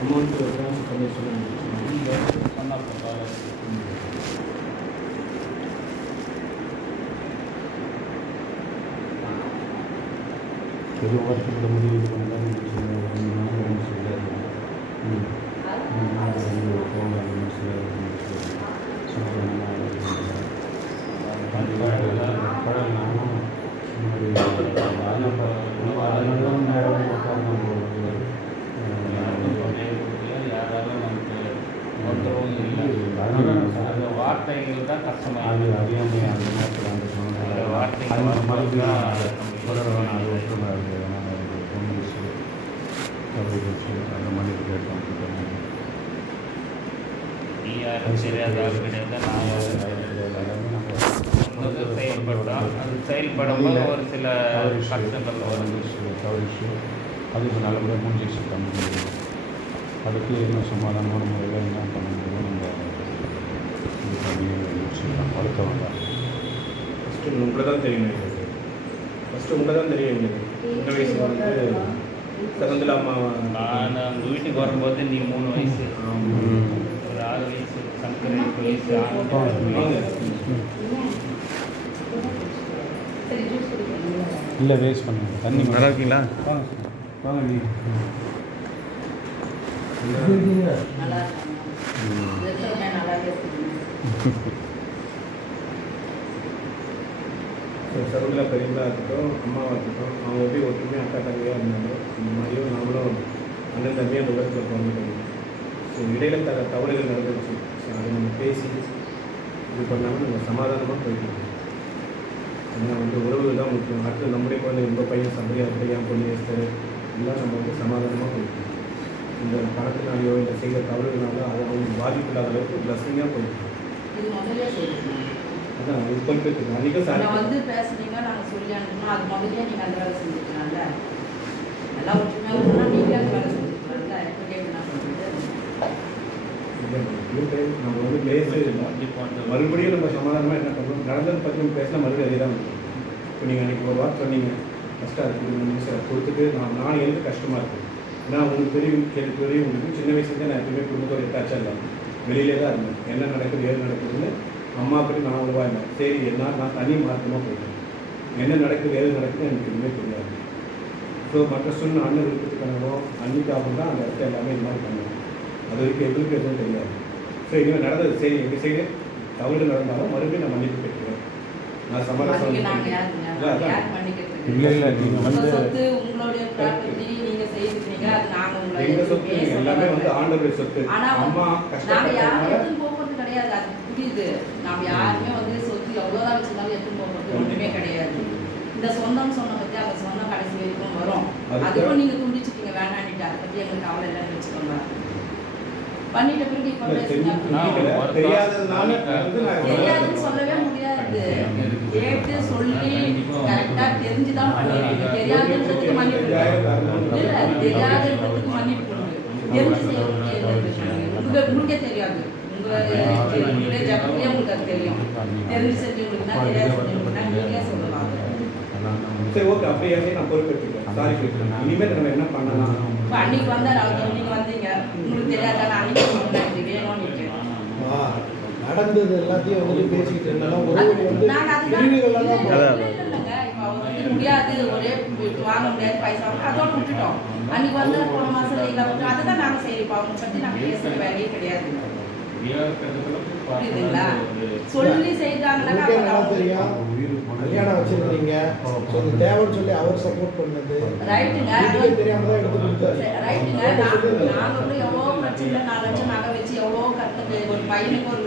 Amount transfer பண்ணி சொன்னால் ஏதோ வருஷத்தோட முடிவு இது பண்ணலாம் வார்த்தைகள் தான் கஷ்டமாக அது அறியாமல் அந்த நேரத்தில் அந்த வார்த்தைகள் அந்த மன்னிப்பு கேட்டோம். நீ யாரும் தெரியாத ஆள் கிடையாது, நான் செயல்பட்டோம். அது செயல்படும்போது ஒரு சில கஷ்டங்கள் வரும். அது இப்போ நல்லபடியாக முடிஞ்சிச்சு பண்ண முடியும். அதுக்கு இன்னும் சமாதானமான முறையில் என்ன பண்ண முடியும் நம்ம இது பண்ணி வச்சுக்கலாம். அடுத்தவங்க ஃபஸ்ட்டு உங்களை தான் தெரியும். ஃபஸ்ட்டு உங்களை தான் தெரியும். எங்களுக்கு சின்ன வயசில் வந்து சகுந்தலா அம்மா நான் அவங்க வீட்டுக்கு வரும்போது நீ 3 வயசு, ஒரு 6 வயசு, சங்கர் 8 வயசு, இல்லை வேஸ்ட் பண்ணுங்க. தண்ணி நல்லா இருக்கீங்களா? வாங்க நீ சகுந்தலா பெரியவங்களா இருக்கட்டும், அம்மாவாக இருக்கட்டும், அவங்க எப்படி ஒற்றுமையாக அக்கா தங்கையாக இருந்தாலும் இந்த மாதிரியும் நாமளும் அண்ணன் தம்பியாக அந்த உலகத்தில் பிறந்துட்டோம். ஸோ இடையில தவறுகள் நடந்துச்சு. ஸோ அதை நம்ம பேசி இது பண்ணாமல் நம்ம சமாதானமாக போயிட்டு ஏன்னா வந்து உறவுகள் தான் முக்கியம். அடுத்து நம்முடைய குழந்தை உங்கள் பையன் சம்பரியா இருக்க என் பொண்ணு ஏஸ்தர் எல்லாம் நம்ம வந்து சமாதானமாக போயிட்டு இந்த பணத்தினாலேயோ இல்லை செய்கிற தவறுகளாலோ அது அவங்களுக்கு பாதிப்பு இல்லாத அளவுக்கு பிளஸ்ஸிங்காக போயிட்டு அதான் இது போயிட்டு அன்றைக்கும் சார் வந்து பேசுனீங்க, நாங்கள் சொல்லி அனுப்பணும். அது முதலே நீங்கள் அந்த வேலை செஞ்சுக்கலாம்ல. எல்லாம் ஒற்றுமையாக இருக்கணும்னா நீங்களே அந்த வேலை செஞ்சுக்கலாம்ல. எப்போ கேட்கணும் நம்ம வந்து பேசு மறுபடியும் நம்ம சமாதானமாக என்ன பண்ணுறோம், நடந்தது பற்றி நம்ம பேசினா மறுபடியும் அதே தான் இருக்கும். இப்போ நீங்கள் அன்றைக்கி ஒரு வார்த்தை சொன்னீங்க, கஷ்டம் இருக்குது சார் கொடுத்துட்டு நான் எனக்கு கஷ்டமாக இருக்குது. ஏன்னா உங்களுக்கு தெரியும், எனக்கு தெரியும், உங்களுக்கு சின்ன வயசுலேருந்து நான் எப்பவுமே குடும்பத்தோடு அட்டாச்சாக இல்லை, வெளியிலே தான் இருந்தேன். என்ன நடக்குது ஏது நடக்குதுன்னு அம்மா பற்றி நான் அவ்வளோவா இல்லை. சரி என்ன நான் தனி மாற்றமாக போயிட்டேன். என்ன நடக்குது ஏது நடக்குதுன்னு எனக்கு எதுவுமே தெரியாது. ஸோ மற்ற சொன்ன அண்ணன் விருப்பத்துக்கானவோ அன்னிக்காகவும் தான் அந்த இடத்த எல்லாமே இது மாதிரி பண்ணுவோம். அது வரைக்கும் எங்களுக்கு எதுவும் தெரியாது. ஸோ இனிமேல் நடந்தது சரி எங்கள் சைடு தவறு நடந்தாலும் மறுபடியும் நான் மன்னிப்பு கேட்கிறேன். நான் சமாதானம் இல்லை இல்லை நீங்கள் வந்து எங்கள் சொத்து எல்லாமே வந்து ஆண்டவருடைய சொத்து. அம்மா கிடையாது, அது புரியுது. நாம் யாருமே வந்து சொத்து எவ்வளோதான் வச்சிருந்தாலும் எடுத்து போகிறது ஒன்றுமே கிடையாது. இந்த சொந்தம் சொன்ன பற்றி அந்த சொந்தம் கடைசி வரைக்கும் வரும். அதுக்கும் நீங்கள் துண்டிச்சுட்டீங்க, வேணான்ட்டு அதை பற்றி எங்களுக்கு கவலை இல்லைன்னு வச்சுக்கோங்க. பண்ணிட்ட பிறகு இப்போ தெரியாதுன்னு சொல்லவே முடியாது. கேட்டு சொல்லி கரெக்டாக தெரிஞ்சுதான் பண்ணிடுறீங்க. தெரியாதுன்றதுக்கு மன்னிப்பு இல்லை, தெரியாதுன்றதுக்கு மன்னிப்பு கொடுங்க. தெரிஞ்சு செய்ய முடியாது, உங்களுக்கே தெரியாது. உங்களுடைய ஜபத்திலே உங்களுக்கு அது தெரியும். தெரிஞ்சு செஞ்சவங்களுக்குனா தெரியாது செஞ்சவங்களுக்குனா நீங்களே சொல்லலாம். சரி ஓகே, அப்படியே நான் பொறுப்பேற்றுக்கிறேன். சாரி கேட்குறேன். இனிமேல் நம்ம என்ன பண்ணலாம்? இப்போ அன்னைக்கு வந்தார் அவர், நீங்கள் வந்தீங்க, உங்களுக்கு தெரியாதா? நான் அன்னைக்கு சொன்னேன் இது வேணும்னு நடந்தது எல்லாத்தையும் வந்து பேசிக்கிட்டு இருந்தாலும் முடியாது, ஒரே வாங்க முடியாது, பைசா அதோட விட்டுட்டோம். அன்னைக்கு வந்து போன மாதம் அதை தான் நாங்கள் செய்யப்போம். அவங்க பற்றி நாங்கள் பேசுகிற வேலையே கிடையாது. புரியுதுங்களா? சொல்லி செய்தாங்கன்னா கல்யாணம் வச்சிருக்கீங்க, தேவைன்னு சொல்லி அவர் சப்போர்ட் பண்ணது ரைட்டுங்க. தெரியாம தான் எடுத்து கொடுத்தாரு. ரைட்டுங்க. நாங்களும் எவ்வளோ பிரச்சனை 4 லட்சம் நகை வச்சு எவ்வளோ கற்றுக்கு ஒரு பையனுக்கு ஒரு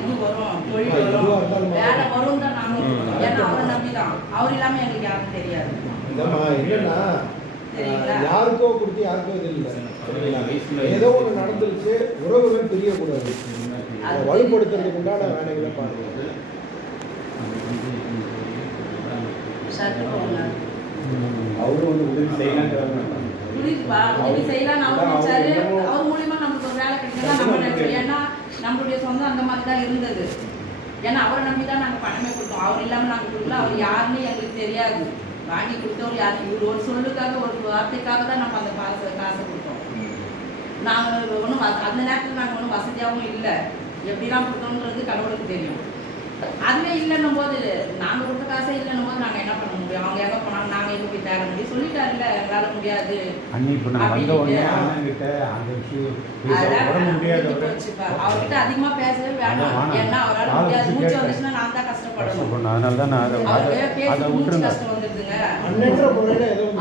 இது வரும், தொழில் வரும், வேலை வரும் தான் நாங்கள். ஏன்னா அவரை நம்பி தான், அவர் இல்லாமல் எங்களுக்கு யாருக்கும் தெரியாது. என்னன்னா யாருக்கோ கொடுத்து யாருக்கோ இது இல்லை. ஏதோ ஒன்று நடந்துருச்சு, உறவுகள் தெரியக்கூடாது. வலுப்படுத்துறதுக்கு உண்டான வேலைகளை பாருங்க. அவரும் வந்து உதவி செய்யலாம். உதவி செய்யலாம் அவர் நினைச்சாரு. அவர் மூலியமா நமக்கு ஒரு வேலை கிடைக்கலாம் நம்ம நினைச்சோம். ஏன்னா நம்மளுடைய சொந்தம் அந்த மாதிரி தான் இருந்தது. ஏன்னா அவரை நம்பி தான் நாங்கள் பணமே கொடுத்தோம். அவர் இல்லாமல் நாங்கள் கொடுக்கல. அவர் யாருன்னு எங்களுக்கு தெரியாது. வாங்கி கொடுத்தவர் யாரு, இவர் ஒரு சொல்லுக்காக ஒரு வார்த்தைக்காக தான் நம்ம அந்த காசை கொடுத்தோம். நாங்கள் ஒன்றும் அந்த நேரத்தில் நாங்கள் ஒன்றும் வசதியாகவும் இல்லை. எப்படிலாம் கொடுத்தோன்றது கடவுளுக்கு தெரியும். அதுவே இல்லைன்னும் போது, நாங்கள் கொடுத்த காசே இல்லைன்னும் போது நாங்கள் என்ன பண்ண முடியும்? அவங்க எங்கே போனாலும் நாங்கள் எங்கே போய் தேட முடியும்? சொல்லிட்டாருல்ல, எங்களால் முடியாது. இப்போ நான் வந்த உடனே அண்ணன்கிட்ட அந்த விஷயம் அவர்கிட்ட அதிகமாக பேசவே வேண்டாம். ஏன்னா அவரால் முடியாது. மூச்சு வந்துச்சுன்னா நான் தான் கஷ்டப்படணும். அதனால தான் நான் அவரே பேசி மூச்சு கஷ்டம் வந்துடுதுங்க.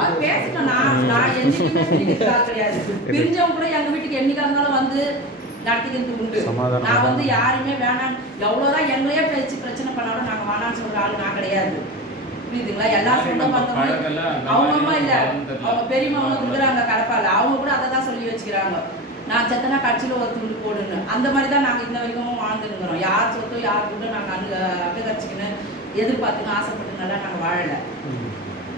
அது பேசிட்டோம். நான் என்னைக்குமே சொல்லிக்கிறதுக்காக கிடையாது. பிரிஞ்சவங்க கூட எங்கள் வீட்டுக்கு என்னைக்கா இருந்தாலும் வந்து நடத்திக்கிறது உண்டு. நான் வந்து யாருமே வேணாம், எவ்வளோதான் எங்களையே பேச்சு பிரச்சனை பண்ணாலும் நாங்கள் வேணான்னு சொல்கிற ஆள் நான் கிடையாது. புரியுதுங்களா? எல்லா சொந்தம் பந்தமும் அவங்க அம்மா இல்லை, அவங்க பெரியம்மா ஒன்று இருக்கிறாங்க கடப்பால, அவங்க கூட அதை தான் சொல்லி வச்சுக்கிறாங்க. நான் செத்தனா கட்சியில் ஒரு துண்டு போடுன்னு. அந்த மாதிரி தான் நாங்கள் இந்த வரைக்கும் வாழ்ந்துருக்கிறோம். யார் சொத்தோ யார் கூட நாங்கள் அங்கே கட்சிக்குன்னு எதிர்பார்த்துன்னு ஆசைப்பட்டுனால நாங்கள் வாழலை.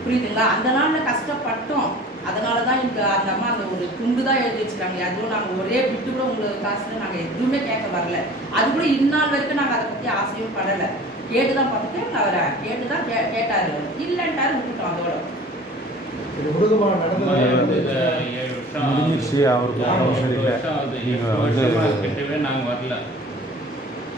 புரியுதுங்களா? அந்த நாளில் கஷ்டப்பட்டோம். அதனால தான் எனக்கு அந்த அம்மா அந்த ஒரு துண்டு தான் எழுதி வச்சுருக்காங்க. அதுவும் நாங்கள் ஒரே விட்டு கூட உங்களுக்கு காசுல நாங்கள் எதுவுமே கேட்க வரல. அது கூட இந்நாள் வரைக்கும் நாங்கள் அதை பற்றி ஆசையும் படலை. கேட்டு தான் பார்த்துட்டு அவரை கேட்டு தான் கேட்டார், இல்லைன்ட்டாரு, விட்டுட்டோம். அதோட முடிஞ்சிருச்சு. அவருக்கு சரியில்லை. நாங்கள் வரல.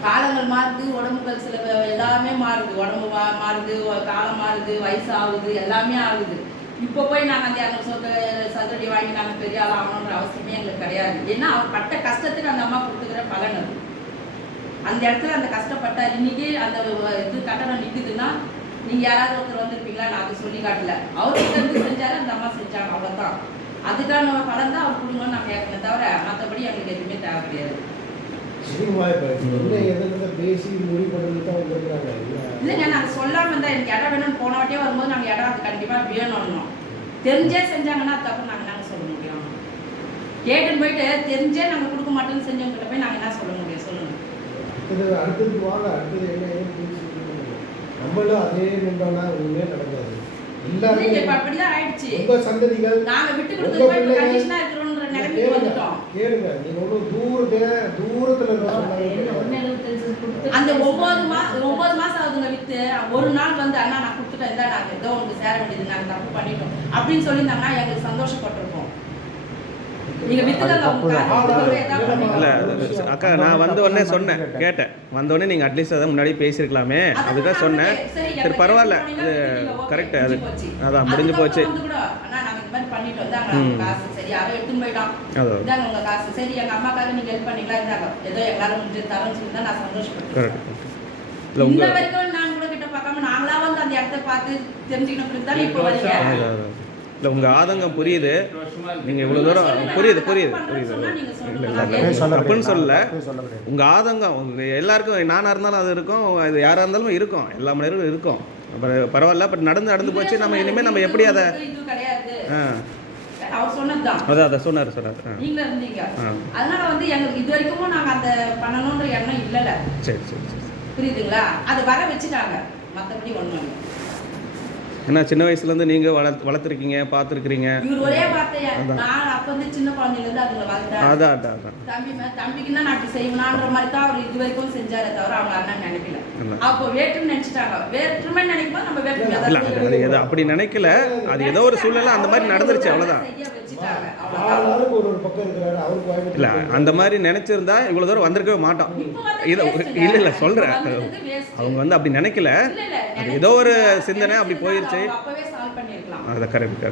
காலங்கள் மாறுது, உடம்புகள் சில எல்லாமே மாறுது. உடம்பு மாறுது, காலம் மாறுது, வயசு ஆகுது, எல்லாமே ஆகுது. இப்போ போய் நாங்கள் அந்த 200 சதுரடி வாங்கி நாங்கள் பெரிய ஆள் ஆகணுன்ற அவசியமே எங்களுக்கு கிடையாது. ஏன்னா அவர் பட்ட கஷ்டத்துக்கு அந்த அம்மா கொடுத்துக்கிற பலன் அது. அந்த இடத்துல அந்த கஷ்டப்பட்டார். இன்னைக்கு அந்த இது கட்டணம் நிற்குதுன்னா நீங்கள் யாராவது ஒருத்தர் வந்திருப்பீங்களா? நான் அதை சொல்லி காட்டல. அவர்கிட்ட இருந்து செஞ்சாரு, அந்த அம்மா செஞ்சாங்க, அவ்வளோதான். அதுக்கான பலன் தான் அவர் கொடுங்கன்னு நான் கேட்கணும். தவிர மற்றபடி எங்களுக்கு எதுவுமே தேவை கிடையாது. இல்லைங்க, நாங்கள் சொல்லாமல் இருந்தால் எனக்கு இடம் வேணும்னு போன வாட்டியே வரும்போது நாங்கள் இடம் அது கண்டிப்பாக வேணும்னு தெரிஞ்சே செஞ்சாங்கன்னா தப்பு நாங்கள் சொல்ல முடியும். கேட்டுன்னு போயிட்டு தெரிஞ்சே நாங்கள் கொடுக்க மாட்டோம்னு செஞ்சவங்கிட்ட போய் நாங்கள் என்ன சொல்ல முடியும்? சொல்லுங்க. அடுத்தது வாங்க, அடுத்தது என்ன நம்மளும் அதே நின்றோம்னா ஒண்ணுமே நடக்காது. இப்ப அப்படிதான் ஆயிடுச்சு. உங்க சந்ததிகள் நாங்க விட்டு கொடுத்து போய் கண்டிஷனா இருக்கிறோம்ன்ற நிலைமைக்கு வந்துட்டோம். கேளுங்க, நீங்க ஒண்ணு தூரத்துல அந்த 9 மாசம் ஆகுதுங்க வித்து. ஒரு நாள் வந்து அண்ணா நான் கொடுத்துட்டேன், இருந்தா நாங்க ஏதோ உங்களுக்கு சேர வேண்டியது, நாங்க தப்பு பண்ணிட்டோம் அப்படின்னு சொல்லியிருந்தாங்கன்னா எங்களுக்கு சந்தோஷப்பட்டிருப்போம். நீங்க இல்லை அக்கா, நான் வந்த உடனே சொன்னேன், கேட்டேன். வந்த உடனே நீங்கள் அட்லீஸ்ட் அதை முன்னாடி பேசியிருக்கலாமே, அதுக்காக சொன்னேன். சரி பரவாயில்ல, இது கரெக்டு, அது அதான் முடிஞ்சு போச்சு. இல்லை உங்கள் ஆதங்கம் புரியுது. நீங்கள் இவ்வளோ தூரம் புரியுது தப்புன்னு சொல்லலை. உங்கள் ஆதங்கம் எல்லாருக்கும், நானாக இருந்தாலும் அது இருக்கும், அது யாராக இருந்தாலும் இருக்கும், எல்லா மனிதர்களும் இருக்கும். பரவாயில்ல, பட் நடந்து போச்சு. நம்ம இனிமேல் நம்ம எப்படி அதை அதான் சொன்னார். அதனால வந்து எங்களுக்கு இது வரைக்கும் நாங்க அந்த பண்ணணும்ன்ற எண்ணம் இல்லல. சரி புரியுதுங்களா? அது வர வச்சுட்டாங்க, மற்றபடி ஒன்றும் இல்லை. ஏன்னா சின்ன வயசுலேருந்து நீங்கள் வளர்த்துருக்கீங்க, பார்த்துருக்குறீங்க. இவர் ஒரே வார்த்தையா, நான் அப்போ வந்து சின்ன குழந்தையிலேருந்து அதுங்களை வளர்த்தேன். அதான் தம்பிக்குன்னா நான் அப்படி செய்வேனான்ற மாதிரி தான் அவர் இது வரைக்கும் செஞ்சாரே தவிர அவங்க அண்ணன் நினைக்கல. அப்போ வேற்றுமை நினைச்சிட்டாங்க. வேற்றுமை நினைக்கும்போது நம்ம வேற்றுமை எது அப்படி நினைக்கல. அது ஏதோ ஒரு சூழ்நிலை அந்த மாதிரி நடந்துருச்சு, அவ்வளோதான். இல்லை அந்த மாதிரி நினைச்சிருந்தா இவ்வளோ தூரம் வந்திருக்கவே மாட்டோம். இல்லை சொல்கிறேன், அவங்க வந்து அப்படி நினைக்கல. அது ஏதோ ஒரு சிந்தனை அப்படி போயிருச்சு. அதை கரெக்ட்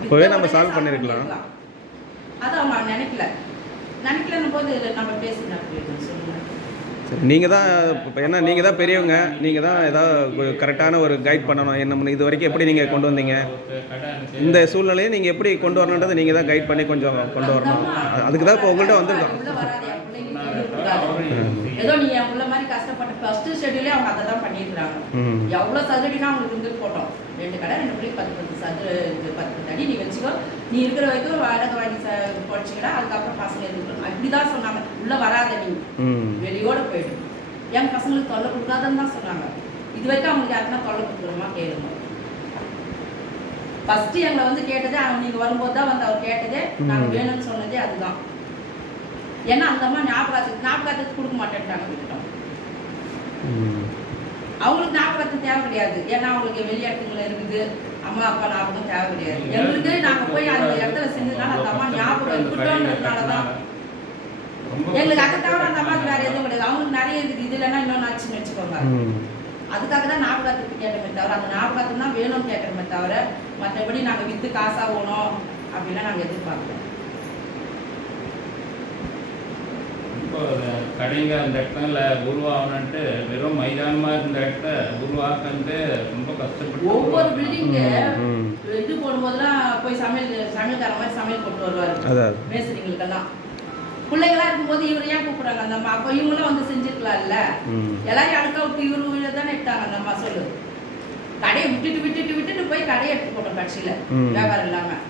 அப்போவே நம்ம சால்வ் பண்ணியிருக்கலாம். அது அவங்க நினைக்கலன்னு போது நம்ம பேசினா சொல்லுங்க. சரி, நீங்கள் தான் ஏன்னா நீங்கள் தான் பெரியவங்க, நீங்கள் தான் ஏதாவது கரெக்டான ஒரு கைட் பண்ணணும். என்ன இது வரைக்கும் எப்படி நீங்கள் கொண்டு வந்தீங்க, இந்த சூழ்நிலையை நீங்கள் எப்படி கொண்டு வரணுன்றதை நீங்கள் தான் கைட் பண்ணி கொஞ்சம் கொண்டு வரணும். அதுக்கு தான் இப்போ உங்கள்கிட்ட வந்திருக்கோம். ஏதோ நீங்க உள்ள மாதிரி கஷ்டப்பட்ட ஃபர்ஸ்ட் ஷெட்யூலே அவங்க அதை தான் பண்ணியிருக்காங்க. எவ்வளவு சதுரடினா அவங்களுக்கு இருந்து போட்டோம். 2 கடை 2 பிள்ளைக்கு 10 சதுர 10 அடி நீ வச்சுக்கோ, நீ இருக்கிற வரைக்கும் வாடகை வாங்கி படிச்சுக்கடா, அதுக்கப்புறம் பசங்க இருக்கணும் அப்படிதான் சொன்னாங்க. உள்ள வராத நீ வெளியோட போயிடும், என் பசங்களுக்கு தொல்லை கொடுக்காதுன்னு தான் சொன்னாங்க. இது வரைக்கும் அவங்களுக்கு யாருன்னா தொல்லை கொடுக்குறோமா கேளுங்க. ஃபர்ஸ்ட் எங்களை வந்து கேட்டதே நீங்க வரும்போது தான் வந்து அவர் கேட்டதே, நாங்கள் வேணும்னு சொன்னதே அதுதான். ஏன்னா அந்த அம்மா ஞாபகத்துக்கு கொடுக்க மாட்டேன்ட்டாங்க, விட்டுட்டோம். அவங்களுக்கு ஞாபகத்துக்கு தேவை கிடையாது. ஏன்னா அவங்களுக்கு வெளியாட்டுங்கள் இருக்குது, அம்மா அப்பா ஞாபகம் தேவை கிடையாது. எங்களுக்கு நாங்கள் போய் அந்த இடத்துல செஞ்சதுனால அந்த அம்மா ஞாபகம் இருக்கட்டும்ன்றதுனால தான் எங்களுக்கு அதை தவிர அந்த அம்மாவுக்கு வேற எதுவும் கிடையாது. அவங்களுக்கு நிறைய இருக்குது, இது இல்லைன்னா இன்னொன்று ஆச்சுன்னு வச்சுக்கோங்க. அதுக்காக தான் ஞாபகத்துக்கு கேட்டோமே தவிர, அந்த ஞாபகத்துக்கு தான் வேணும்னு கேட்கறமே தவிர மற்றபடி நாங்கள் விற்று காசாகணும் அப்படின்னா நாங்கள் எதிர்பார்க்குறோம். இப்போ கடைங்க அந்த இடத்துல உருவாகணுன்ட்டு வெறும் மைதானமாக இருந்த இடத்த உருவாக்குறது ரொம்ப கஷ்டப்பட்டு ஒவ்வொரு பில்டிங்கு இது போடும்போதெல்லாம் போய் சமையல்கார மாதிரி சமையல் போட்டு வருவார் மேஸ்திரிங்களுக்கெல்லாம். பிள்ளைங்களா இருக்கும்போது இவர் ஏன் கூப்பிடுறாங்க அந்த அம்மா? அப்போ இவங்களும் வந்து செஞ்சுருக்கலாம்ல. எல்லாரையும் அடுக்க விட்டு இவரு தானே எடுத்தாங்க அந்த அம்மா. சொல்லு, கடையை விட்டுட்டு போய் கடையை எடுத்து போட்டோம் கட்சியில் வியாபாரம் இல்லாமல்.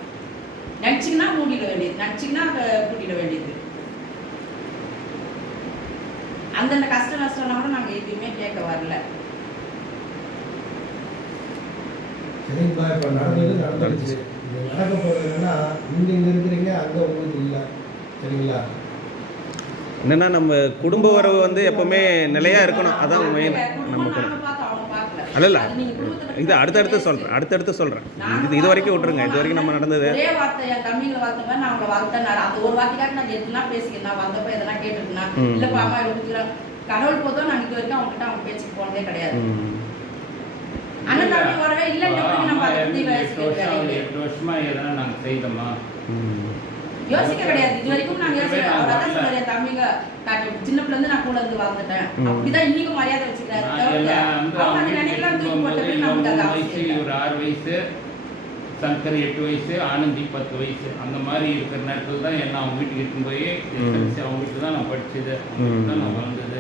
நினச்சிங்கன்னா மூடிட வேண்டியது, நினச்சிங்கன்னா கூட்டிட வேண்டியது. அந்தந்த கஷ்ட நஷ்டம்னா கூட நாங்கள் எதுவுமே கேட்க வரல. சரிங்களா? இப்போ நடந்துச்சு. இது நடக்க போகிறது என்னன்னா, நீங்கள் இங்கே இருக்கிறீங்க, அங்கே உங்களுக்கு இல்லை. சரிங்களா? என்னன்னா நம்ம குடும்ப உறவு வந்து எப்பவுமே நிலையா இருக்கணும். அதான் மெயின். நமக்கு அல்ல இது அடுத்தடுத்து சொல்கிறேன். இது வரைக்கும் விட்டுருங்க. இது வரைக்கும் நம்ம நடந்தது ஒரே வார்த்தை என் தம்பிங்களை வார்த்தை மாதிரி நான் அவங்களை வாழ்த்தேன். அந்த ஒரு வார்த்தைக்காக நான் எதுனா பேசிக்கிறேன். வந்தப்போ எதனா கேட்டுருக்கேன். இல்லைப்பா அம்மா எடுத்துக்கிறேன் கடவுள் போதும். நாங்கள் இது வரைக்கும் அவங்ககிட்ட அவங்க பேச்சுக்கு போனதே கிடையாது. அண்ணன் தம்பி வரவே இல்லை. நம்ம 8 வருஷமா எதனா நாங்கள் செய்தோமா யோசிக்க கிடையாது. இது வரைக்கும் நாங்கள் யோசிக்கிறோம். அவர் அதான் சொல்லுவார், என் தம்பிங்க சின்ன பிள்ளை இருந்து நான் கூட இருந்து வாழ்ந்துட்டேன். அப்படிதான் இன்னைக்கும் மரியாதை வச்சுக்கிறாரு. அவங்க அந்த நினைக்கலாம் தூக்கி போட்டு நமக்கு அது அவசியம். ஒரு 6 வயசு, சங்கர் 8 வயசு, ஆனந்தி 10 வயசு. அந்த மாதிரி இருக்கிற நேரத்தில் தான் என்ன அவங்க வீட்டுக்கு எடுத்துன்னு போய் அவங்க வீட்டுக்கு தான் நான் படித்தது, அவங்க வீட்டுக்கு தான் நான் வளர்ந்தது.